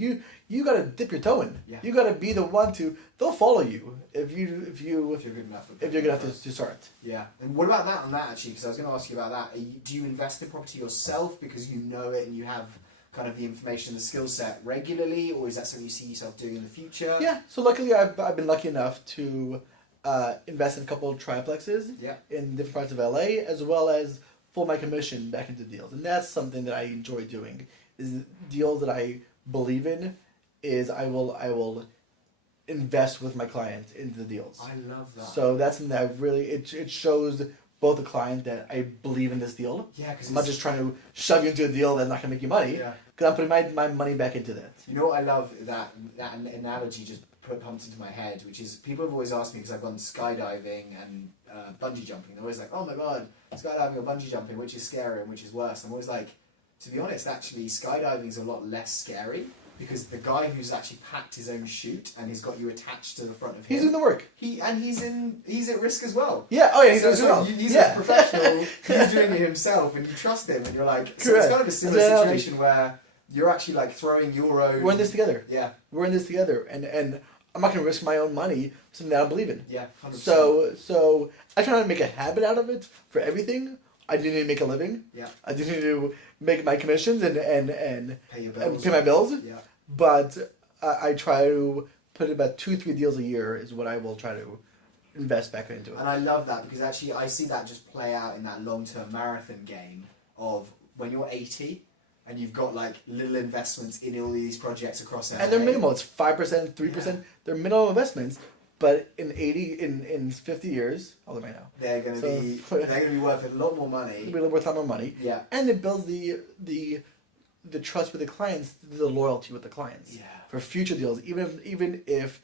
You got to dip your toe in. Yeah. You got to be the one to. They'll follow you if you're good enough. If If you're good enough to start. Yeah. And what about that on that, actually? Because I was going to ask you about that. Do you invest in property yourself because you know it and you have kind of the information, the skill set regularly, or is that something you see yourself doing in the future? Yeah. So luckily, I've been lucky enough to invest in a couple of triplexes Yeah. in different parts of LA, as well as pull my commission back into deals, and that's something that I enjoy doing. Is deals that I believe in, is I will invest with my client into the deals. I love that. So that's something that really it shows both the client that I believe in this deal. Yeah, because I'm not just trying to shove you into a deal that's not going to make you money. Yeah. Because I'm putting my money back into that. You know what I love? That analogy just pumped into my head, which is people have always asked me, because I've gone skydiving and bungee jumping, they're always like, oh my god, skydiving or bungee jumping, which is scarier and which is worse? I'm always like, to be honest, actually skydiving is a lot less scary, because the guy who's actually packed his own chute and he's got you attached to the front of him, He's doing the work. he's at risk as well. Yeah. Oh yeah. He's So doing it well. he's Yeah. a professional. He's doing it himself, and you trust him, and you're like, so it's Correct. kind of a similar That's the situation where you're actually like throwing your own. We're in this together. Yeah. We're in this together, and I'm not going to risk my own money for something that I believe in. Yeah. 100%. So I try not to make a habit out of it for everything. I do need to make a living. Yeah. I do need to make my commissions and Pay your bills. pay my bills. Yeah. But I try to put about 2-3 deals a year is what I will try to invest back into it. And I love that, because actually I see that just play out in that long-term marathon game of when you're 80 and you've got like little investments in all these projects across LA. And they're minimal. It's 5%, 3%. Yeah. They're minimal investments. But in 50 years, although I know, They're going to be worth a lot more money. it'll be worth a lot more money. Yeah. And it builds the trust with the clients, the loyalty with the clients. Yeah. For future deals, even if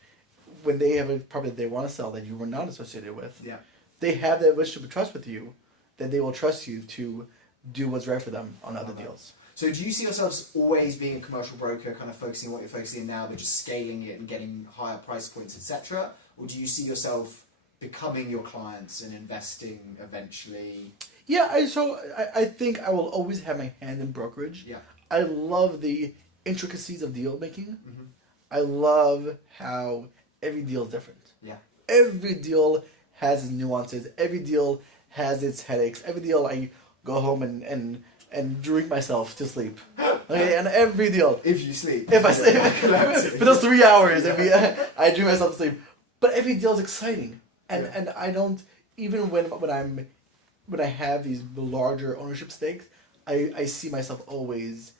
when they have a property that they want to sell that you were not associated with, Yeah. they have that relationship of trust with you, that they will trust you to do what's right for them on other deals. So do you see yourselves always being a commercial broker, kind of focusing on what you're focusing on now, but just scaling it and getting higher price points, etc.? Or do you see yourself becoming your clients and investing eventually? Yeah, I think I will always have my hand in brokerage. Yeah. I love the intricacies of deal making. Mm-hmm. I love how every deal is different. Yeah. Every deal has its nuances. Every deal has its headaches. Every deal I go home and drink myself to sleep. Okay, and every deal. If you sleep. If I sleep. For those 3 hours, I drink myself to sleep. But every deal is exciting. And I don't, even when I have these larger ownership stakes, I see myself always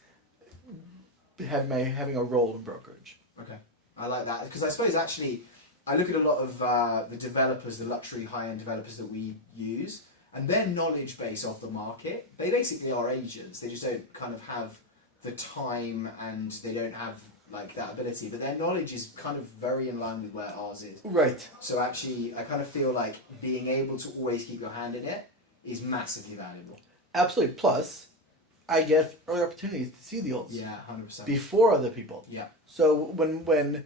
having a role in brokerage. Okay, I like that, because I suppose actually I look at a lot of the developers, the luxury high-end developers that we use, and their knowledge base of the market, they basically are agents. They just don't kind of have the time, and they don't have like that ability, but their knowledge is kind of very in line with where ours is. Right. So actually, I kind of feel like being able to always keep your hand in it is massively valuable. Absolutely. Plus, I get early opportunities to see deals. Yeah, 100%. Before other people. Yeah. So when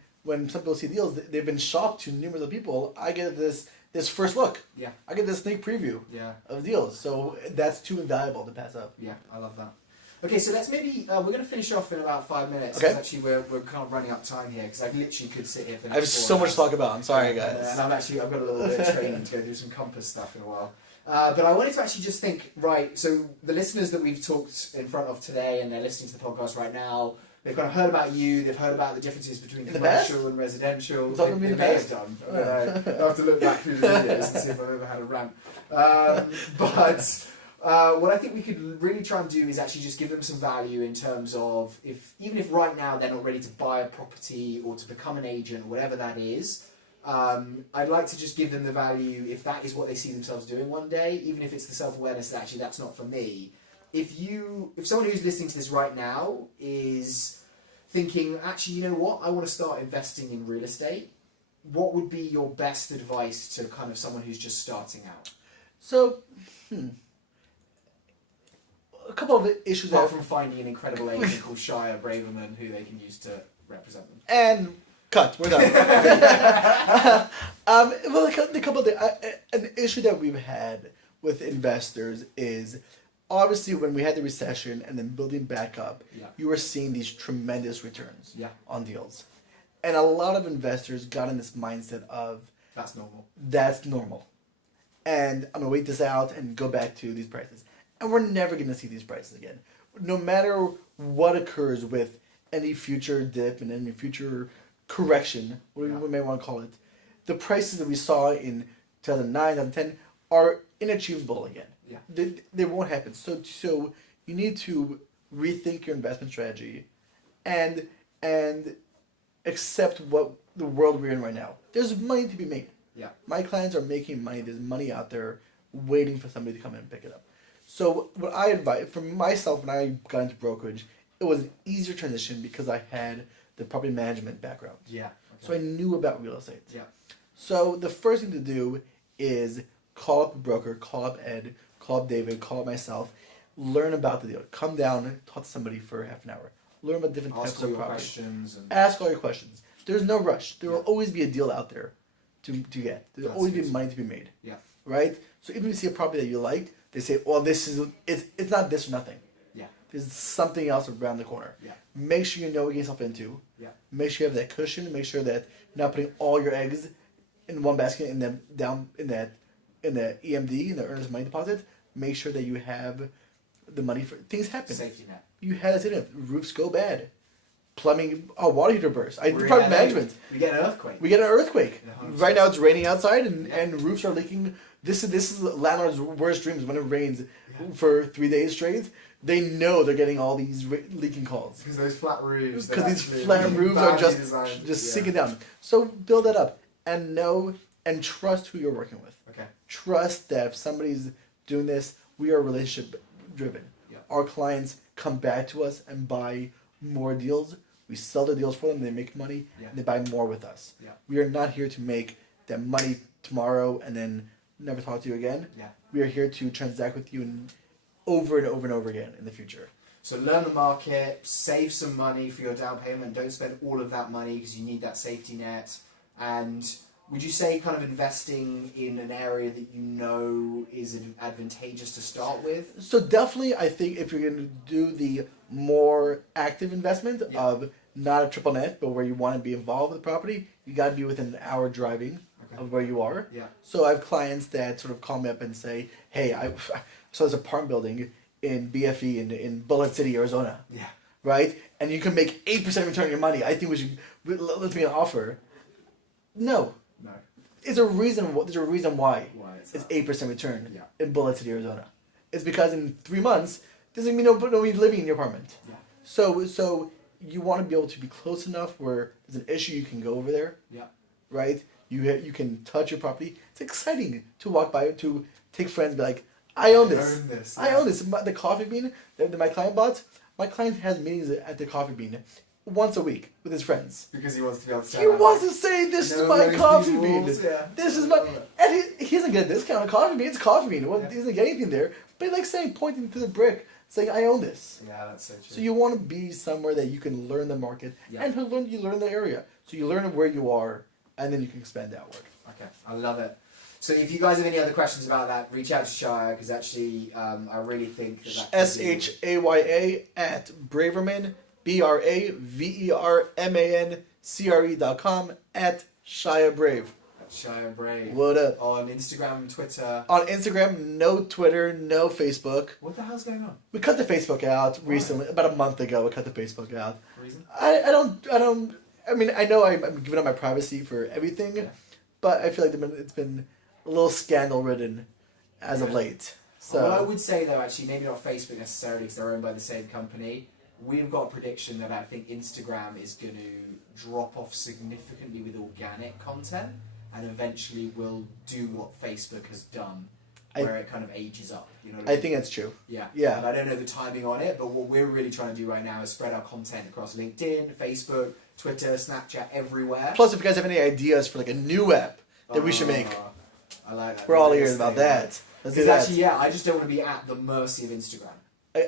some people see deals, they've been shopped to numerous other people. I get this first look. Yeah. I get this sneak preview. Yeah. Of deals. So that's too invaluable to pass up. Yeah, I love that. Okay, so let's maybe we're going to finish off in about 5 minutes. Okay. Because actually we're kind of running up time here, because I literally could sit here for. I have so much to talk about. I'm sorry, guys. And I've got a little bit of training to go do some compass stuff in a while. But I wanted to actually just think, right, so the listeners that we've talked in front of today, and they're listening to the podcast right now, they've kind of heard about you, they've heard about the differences between commercial and residential. They may have done. I don't know. I'll have to look back through the videos and see if I've ever had a rant. But what I think we could really try and do is actually just give them some value in terms of, even if right now they're not ready to buy a property or to become an agent, whatever that is, I'd like to just give them the value if that is what they see themselves doing one day, even if it's the self-awareness that actually that's not for me. If someone who's listening to this right now is thinking, actually, you know what, I want to start investing in real estate, what would be your best advice to kind of someone who's just starting out? So, a couple of issues. Apart from finding an incredible agent called Shaya Braverman who they can use to represent them. And cut. We're done. Well, a couple of an issue that we've had with investors is obviously when we had the recession and then building back up, you were seeing these tremendous returns on deals, and a lot of investors got in this mindset of that's normal. That's normal, and I'm gonna wait this out and go back to these prices, and we're never gonna see these prices again, no matter what occurs with any future dip and any future correction, whatever we may want to call it. The prices that we saw in 2009, 2010 are inachievable again. Yeah. They won't happen. So you need to rethink your investment strategy and accept what the world we're in right now. There's money to be made. Yeah. My clients are making money. There's money out there waiting for somebody to come in and pick it up. So what I advise, for myself, when I got into brokerage, it was an easier transition because I had the property management background. Yeah. Okay. So I knew about real estate. Yeah. So the first thing to do is call up a broker, call up Ed, call up David, call up myself, learn about the deal. Come down, talk to somebody for half an hour. Learn about different types of properties. Ask all your questions. There's no rush. There will always be a deal out there to get. There'll always be money to be made. Yeah. Right? So even if you see a property that you like, they say, well, it's not this or nothing. Yeah. There's something else around the corner. Yeah. Make sure you know what you're getting yourself into. Yeah. Make sure you have that cushion. Make sure that you're not putting all your eggs in one basket in the EMD, in the earnest money deposit. Make sure that you have the money for things happen. Safety net. You had it in it. Roofs go bad. Plumbing, water heater bursts. Property management. We get an earthquake. We get an earthquake. 100%. Right now it's raining outside and roofs are leaking. This is the landlord's worst dreams when it rains for 3 days straight. They know they're getting all these leaking calls. Because those flat roofs. Because these flat roofs are just sinking down. So build that up and know and trust who you're working with. Okay. Trust that if somebody's doing this, we are relationship driven. Yeah. Our clients come back to us and buy more deals. We sell the deals for them, they make money, and they buy more with us. Yeah. We are not here to make that money tomorrow and then never talk to you again. Yeah. We are here to transact with you over and over and over again in the future. So learn the market, save some money for your down payment. Don't spend all of that money because you need that safety net. And would you say kind of investing in an area that you know is advantageous to start with? So definitely, I think if you're going to do the more active investment of not a triple net, but where you want to be involved with the property, you got to be within an hour driving of where you are. Yeah. So I have clients that sort of call me up and say, "Hey, I saw there's an apartment building in BFE in Bullet City, Arizona, Yeah. right? And you can make 8% return on your money. I think we should let's make an offer." No. No. There's a reason why it's 8% return Yeah. in Bullet City, Arizona. It's because in 3 months doesn't mean nobody's living in your apartment. Yeah. So you want to be able to be close enough where there's an issue you can go over there. Yeah. Right? You can touch your property. It's exciting to walk by, to take friends and be like, I own this. I own this. The coffee bean that my client bought, my client has meetings at the coffee bean once a week with his friends. Because he wants to be able to He wants to say, this is my coffee bean. Yeah. This is my... And he doesn't get a discount on coffee bean. It's coffee bean. Well, he doesn't get anything there. But he likes saying, pointing to the brick, saying, I own this. Yeah, that's so true. So you want to be somewhere that you can learn the market and you learn the area. So you learn where you are, and then you can expand outward. Okay, I love it. So if you guys have any other questions about that, reach out to Shaya, because actually I really think that Shaya at Braverman, BravermanCre.com at Shaya Brave. Shaya Brave. What up? On Instagram, Twitter. On Instagram, no Twitter, no Facebook. What the hell's going on? We cut the Facebook out recently, about a month ago. We cut the Facebook out. Reason? I mean, I know I'm giving up my privacy for everything, but I feel like it's been a little scandal ridden as of late. So Well, I would say though, actually, maybe not Facebook necessarily, because they're owned by the same company. We've got a prediction that I think Instagram is going to drop off significantly with organic content, and eventually will do what Facebook has done, where it kind of ages up. You know what I mean? think that's true. Yeah. Yeah. And I don't know the timing on it, but what we're really trying to do right now is spread our content across LinkedIn, Facebook, Twitter, Snapchat, everywhere. Plus, if you guys have any ideas for like a new app that we should make, I like that. we're all ears about that. Let's do that. Actually, I just don't want to be at the mercy of Instagram.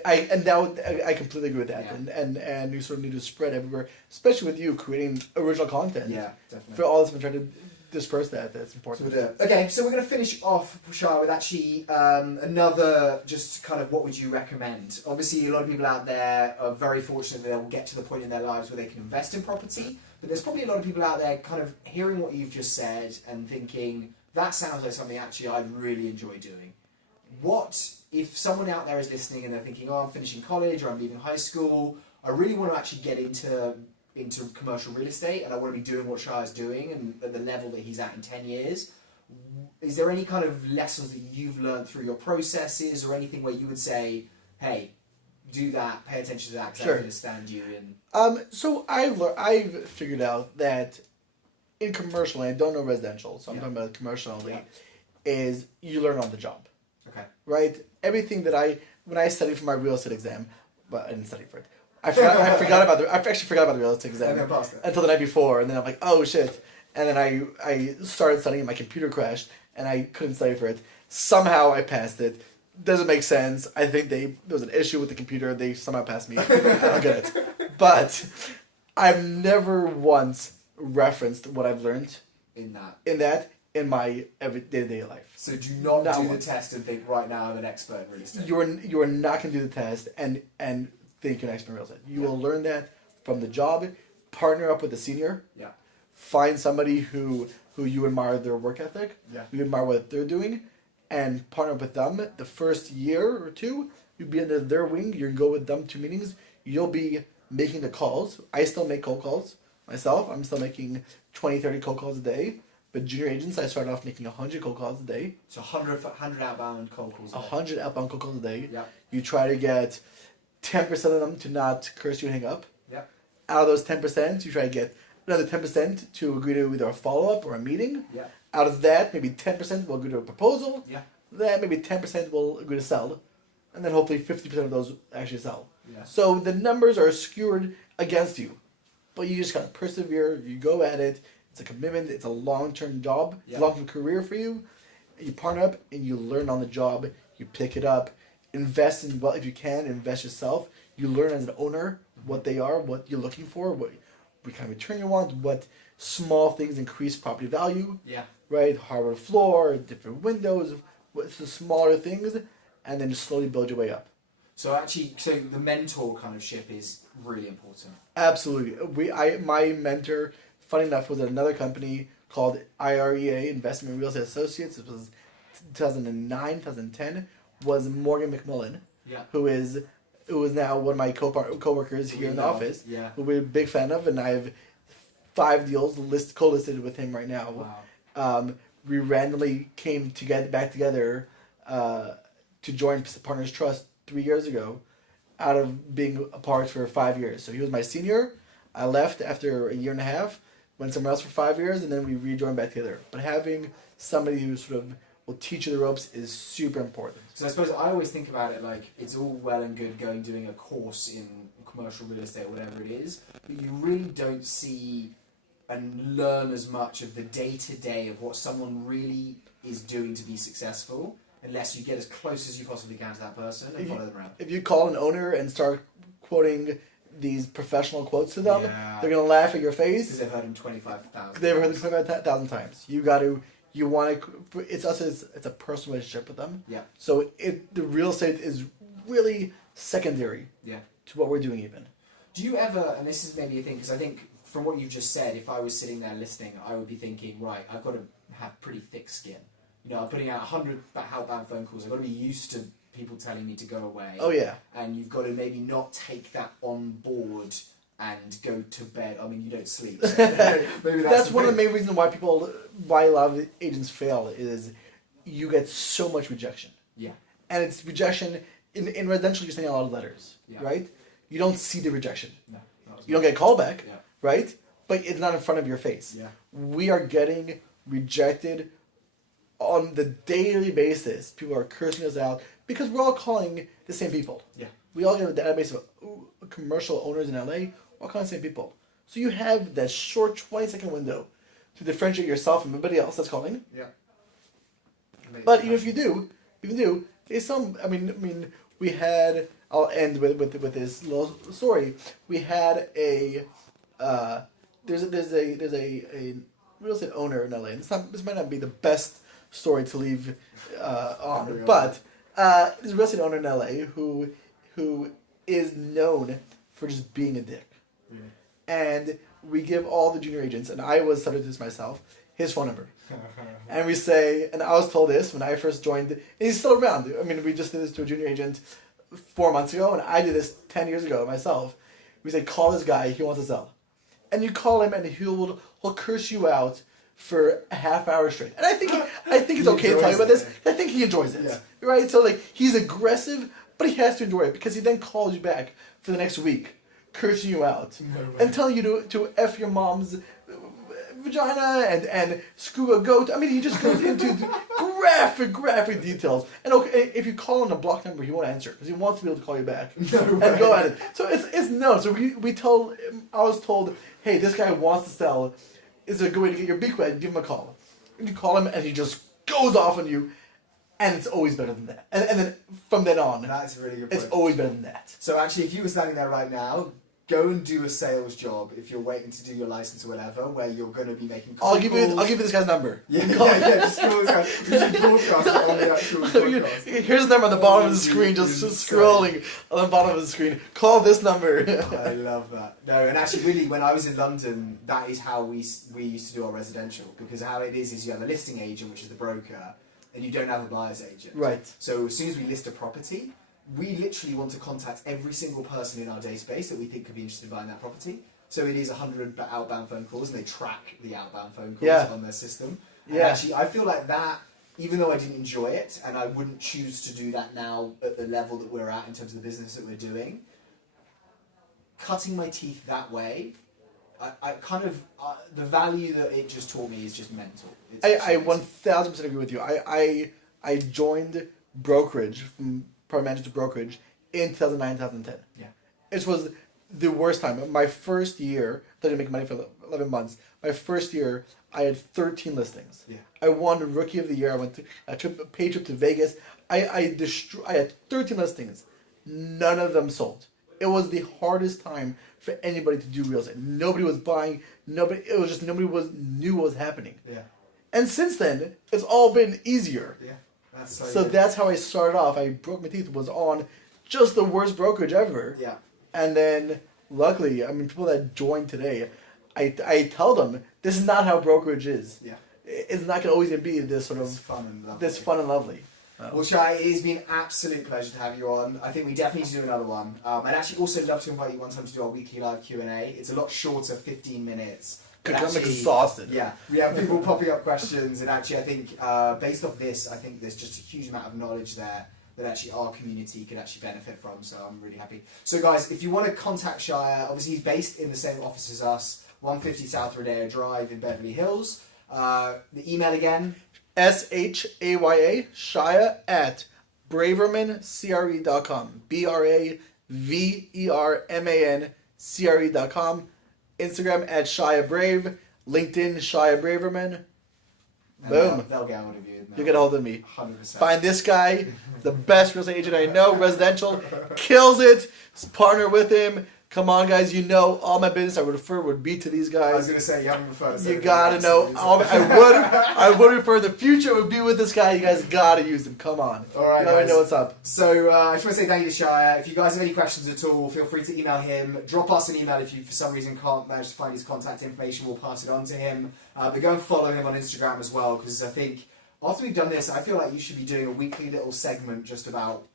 I completely agree with that, and you sort of need to spread everywhere, especially with you creating original content. Yeah, definitely. For all of us, been trying to disperse that. That's important. Okay, so we're going to finish off, Shah, with actually another just kind of what would you recommend? Obviously, a lot of people out there are very fortunate that they'll get to the point in their lives where they can invest in property, but there's probably a lot of people out there kind of hearing what you've just said and thinking, that sounds like something actually I'd really enjoy doing. What, if someone out there is listening and they're thinking, oh, I'm finishing college or I'm leaving high school, I really want to actually get into commercial real estate and I want to be doing what Shaya's doing and at the level that he's at in 10 years. Is there any kind of lessons that you've learned through your processes or anything where you would say, hey, do that, pay attention to that because I understand you? So I've figured out that in commercial, and I don't know residential, so I'm talking about commercial only, is you learn on the job. Okay. Right? Everything that when I studied for my real estate exam, but I didn't study for it. I actually forgot about the real estate exam until the night before, and then I'm like, oh shit! And then I started studying, my computer crashed, and I couldn't study for it. Somehow I passed it. Doesn't make sense. I think there was an issue with the computer. They somehow passed me. I don't get it. But I've never once referenced what I've learned in my day-to-day life. So do not do the test and think, right now I'm an expert in real estate. You are not going to do the test and think you're an expert in real estate. You will learn that from the job, partner up with a senior, find somebody who you admire their work ethic, you admire what they're doing, and partner up with them. The first year or two, you'll be under their wing, you can go with them to meetings, you'll be making the calls. I still make cold calls myself. I'm still making 20, 30 cold calls a day. But junior agents, I started off making 100 cold calls a day. So 100 outbound cold calls a day. 100 outbound cold calls a day. Yeah. You try to get 10% of them to not curse you and hang up. Yeah. Out of those 10%, you try to get another 10% to agree to either a follow-up or a meeting. Yeah. Out of that, maybe 10% will agree to a proposal. Yeah. Then maybe 10% will agree to sell. And then hopefully 50% of those actually sell. Yeah. So the numbers are skewed against you. But you just gotta persevere, you go at it. It's a commitment, it's a long-term job, it's a long-term career for you. You partner up and you learn on the job, you pick it up, invest in, well, if you can, invest yourself. You learn as an owner what they are, what you're looking for, what kind of return you want, what small things increase property value. Yeah. Right? Hardwood floor, different windows, what's the smaller things, and then just slowly build your way up. So actually, the mentor kind of ship is really important. Absolutely. My mentor, funny enough, was at another company called IREA, Investment Real Estate Associates. It was 2009, 2010. Was Morgan McMillan, who is now one of my co-workers here in the office, who we're a big fan of, and I have 5 deals co-listed with him right now. Wow. We randomly came back together to join Partners Trust 3 years ago, out of being apart for 5 years. So he was my senior. I left after a year and a half, went somewhere else for 5 years, and then we rejoined back together. But having somebody who sort of will teach you the ropes is super important. So I suppose I always think about it like it's all well and good doing a course in commercial real estate or whatever it is, but you really don't see and learn as much of the day-to-day of what someone really is doing to be successful unless you get as close as you possibly can to that person and follow them around. If you call an owner and start quoting these professional quotes to them, they're going to laugh at your face. Because they've heard them 25,000 They've heard them 25,000 times. You want to, it's a personal relationship with them. Yeah. So the real estate is really secondary to what we're doing even. Do you ever, and this is maybe a thing, because I think from what you've just said, if I was sitting there listening, I would be thinking, right, I've got to have pretty thick skin. You know, I'm putting out 100 outbound phone calls. I've got to be used to people telling me to go away. Oh, yeah. And you've got to maybe not take that on board and go to bed. I mean, you don't sleep. So maybe that's one of the main reasons why a lot of agents fail is you get so much rejection. Yeah. And it's rejection, in residential you're sending a lot of letters, right? You don't see the rejection. No. You don't get a call back, right? But it's not in front of your face. Yeah. We are getting rejected on the daily basis. People are cursing us out because we're all calling the same people. Yeah. We all get a database of commercial owners in LA, all calling the same people. So you have that short 20-second window to differentiate yourself from everybody else that's calling. Yeah. But even if you do, there's some. I mean, we had. I'll end with this little story. We had a. There's a real estate owner in LA. And this might not be the best story to leave on, but there's a real estate owner in LA who is known for just being a dick. Mm-hmm. And we give all the junior agents, and I was subject to this myself, his phone number. And we say, and I was told this when I first joined, and he's still around. I mean, we just did this to a junior agent 4 months ago, and I did this 10 years ago myself. We say, call this guy, he wants to sell. And you call him, and he'll curse you out for a half hour straight. And I think it's okay to tell you about this. I think he enjoys it, right? So like he's aggressive, but he has to enjoy it because he then calls you back for the next week, cursing you out, and telling you to F your mom's vagina and screw a goat. I mean, he just goes into graphic details. And okay, if you call on a block number, he won't answer because he wants to be able to call you back and go at it. So it's no. So I was told, hey, this guy wants to sell. Is there a good way to get your beak wet? Give him a call. And you call him, and he just goes off on you, and it's always better than that. And then from then on, that's a really good point. It's always better than that. So actually, if you were standing there right now, go and do a sales job if you're waiting to do your license or whatever, where you're going to be making calls. I'll give you this guy's number. Just call this guy. We should broadcast it on the actual podcast. Here's the number on the bottom of the screen, just scrolling on the bottom of the screen. Call this number. I love that. No, and actually, really, when I was in London, that is how we used to do our residential, because how it is you have a listing agent, which is the broker, and you don't have a buyer's agent. Right. So as soon as we list a property, we literally want to contact every single person in our database that we think could be interested in buying that property. So it is 100 outbound phone calls, and they track the outbound phone calls on their system. And actually, I feel like that, even though I didn't enjoy it, and I wouldn't choose to do that now at the level that we're at in terms of the business that we're doing, cutting my teeth that way, I kind of, the value that it just taught me is just mental. I 1000% agree with you. I joined brokerage from private manager to brokerage in 2009, 2010. Yeah. It was the worst time. My first year, I didn't make money for 11 months. My first year, I had 13 listings. Yeah. I won Rookie of the Year. I went to a paid trip to Vegas. I had 13 listings. None of them sold. It was the hardest time for anybody to do real estate. Nobody was buying. Nobody knew what was happening. Yeah. And since then, it's all been easier. Yeah. That's how I started off. I broke my teeth, was on just the worst brokerage ever. Yeah. And then, luckily, I mean, people that joined today, I tell them this is not how brokerage is. Yeah. It's not going to always be this sort of This fun and lovely. Oh. Well, Shai, it has been an absolute pleasure to have you on. I think we definitely need to do another one. I'd actually also love to invite you one time to do our weekly live Q&A. It's a lot shorter, 15 minutes. Because I'm exhausted. Yeah, we have people popping up questions, and actually I think based off this, I think there's just a huge amount of knowledge there that actually our community could actually benefit from, so I'm really happy. So guys, if you want to contact Shaya, obviously he's based in the same office as us, 150 South Rodeo Drive in Beverly Hills. The email again? SHAYA, Shaya at bravermancre.com. BRAVERMANCRE.com. Instagram at Shaya Brave. LinkedIn, Shaya Braverman. Boom. They'll get hold of you. You get a hold of me. 100%. Find this guy, the best real estate agent I know, residential, kills it. Partner with him. Come on, guys. You know, all my business I would refer would be to these guys. I was going to say, you haven't referred to You gotta know. I would refer the future would be with this guy. You guys gotta use him. Come on. All right, you already guys. know what's up. So I just want to say thank you to Shaya. If you guys have any questions at all, feel free to email him. Drop us an email if you, for some reason, can't manage to find his contact information. We'll pass it on to him. But go and follow him on Instagram as well, because I think after we've done this, I feel like you should be doing a weekly little segment just about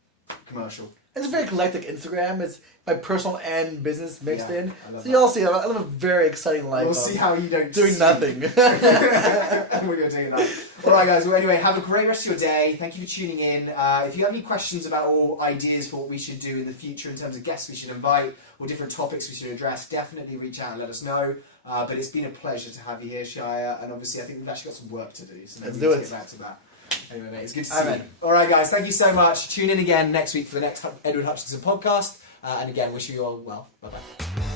commercial. It's a very eclectic Instagram. It's my personal and business mixed in. So that. you'll see. I live a very exciting life. We'll see how you don't doing nothing. What you're doing that. All right, guys. Well, anyway, have a great rest of your day. Thank you for tuning in. If you have any questions about or ideas for what we should do in the future in terms of guests we should invite or different topics we should address, definitely reach out and let us know. But it's been a pleasure to have you here, Shaya. And obviously, I think we've actually got some work to do. So let's do it. Get back to that. Anyway, mate, it's good to see you. All right, guys. Thank you so much. Tune in again next week for the next Edward Hutchinson podcast. And again, wish you all well. Bye-bye.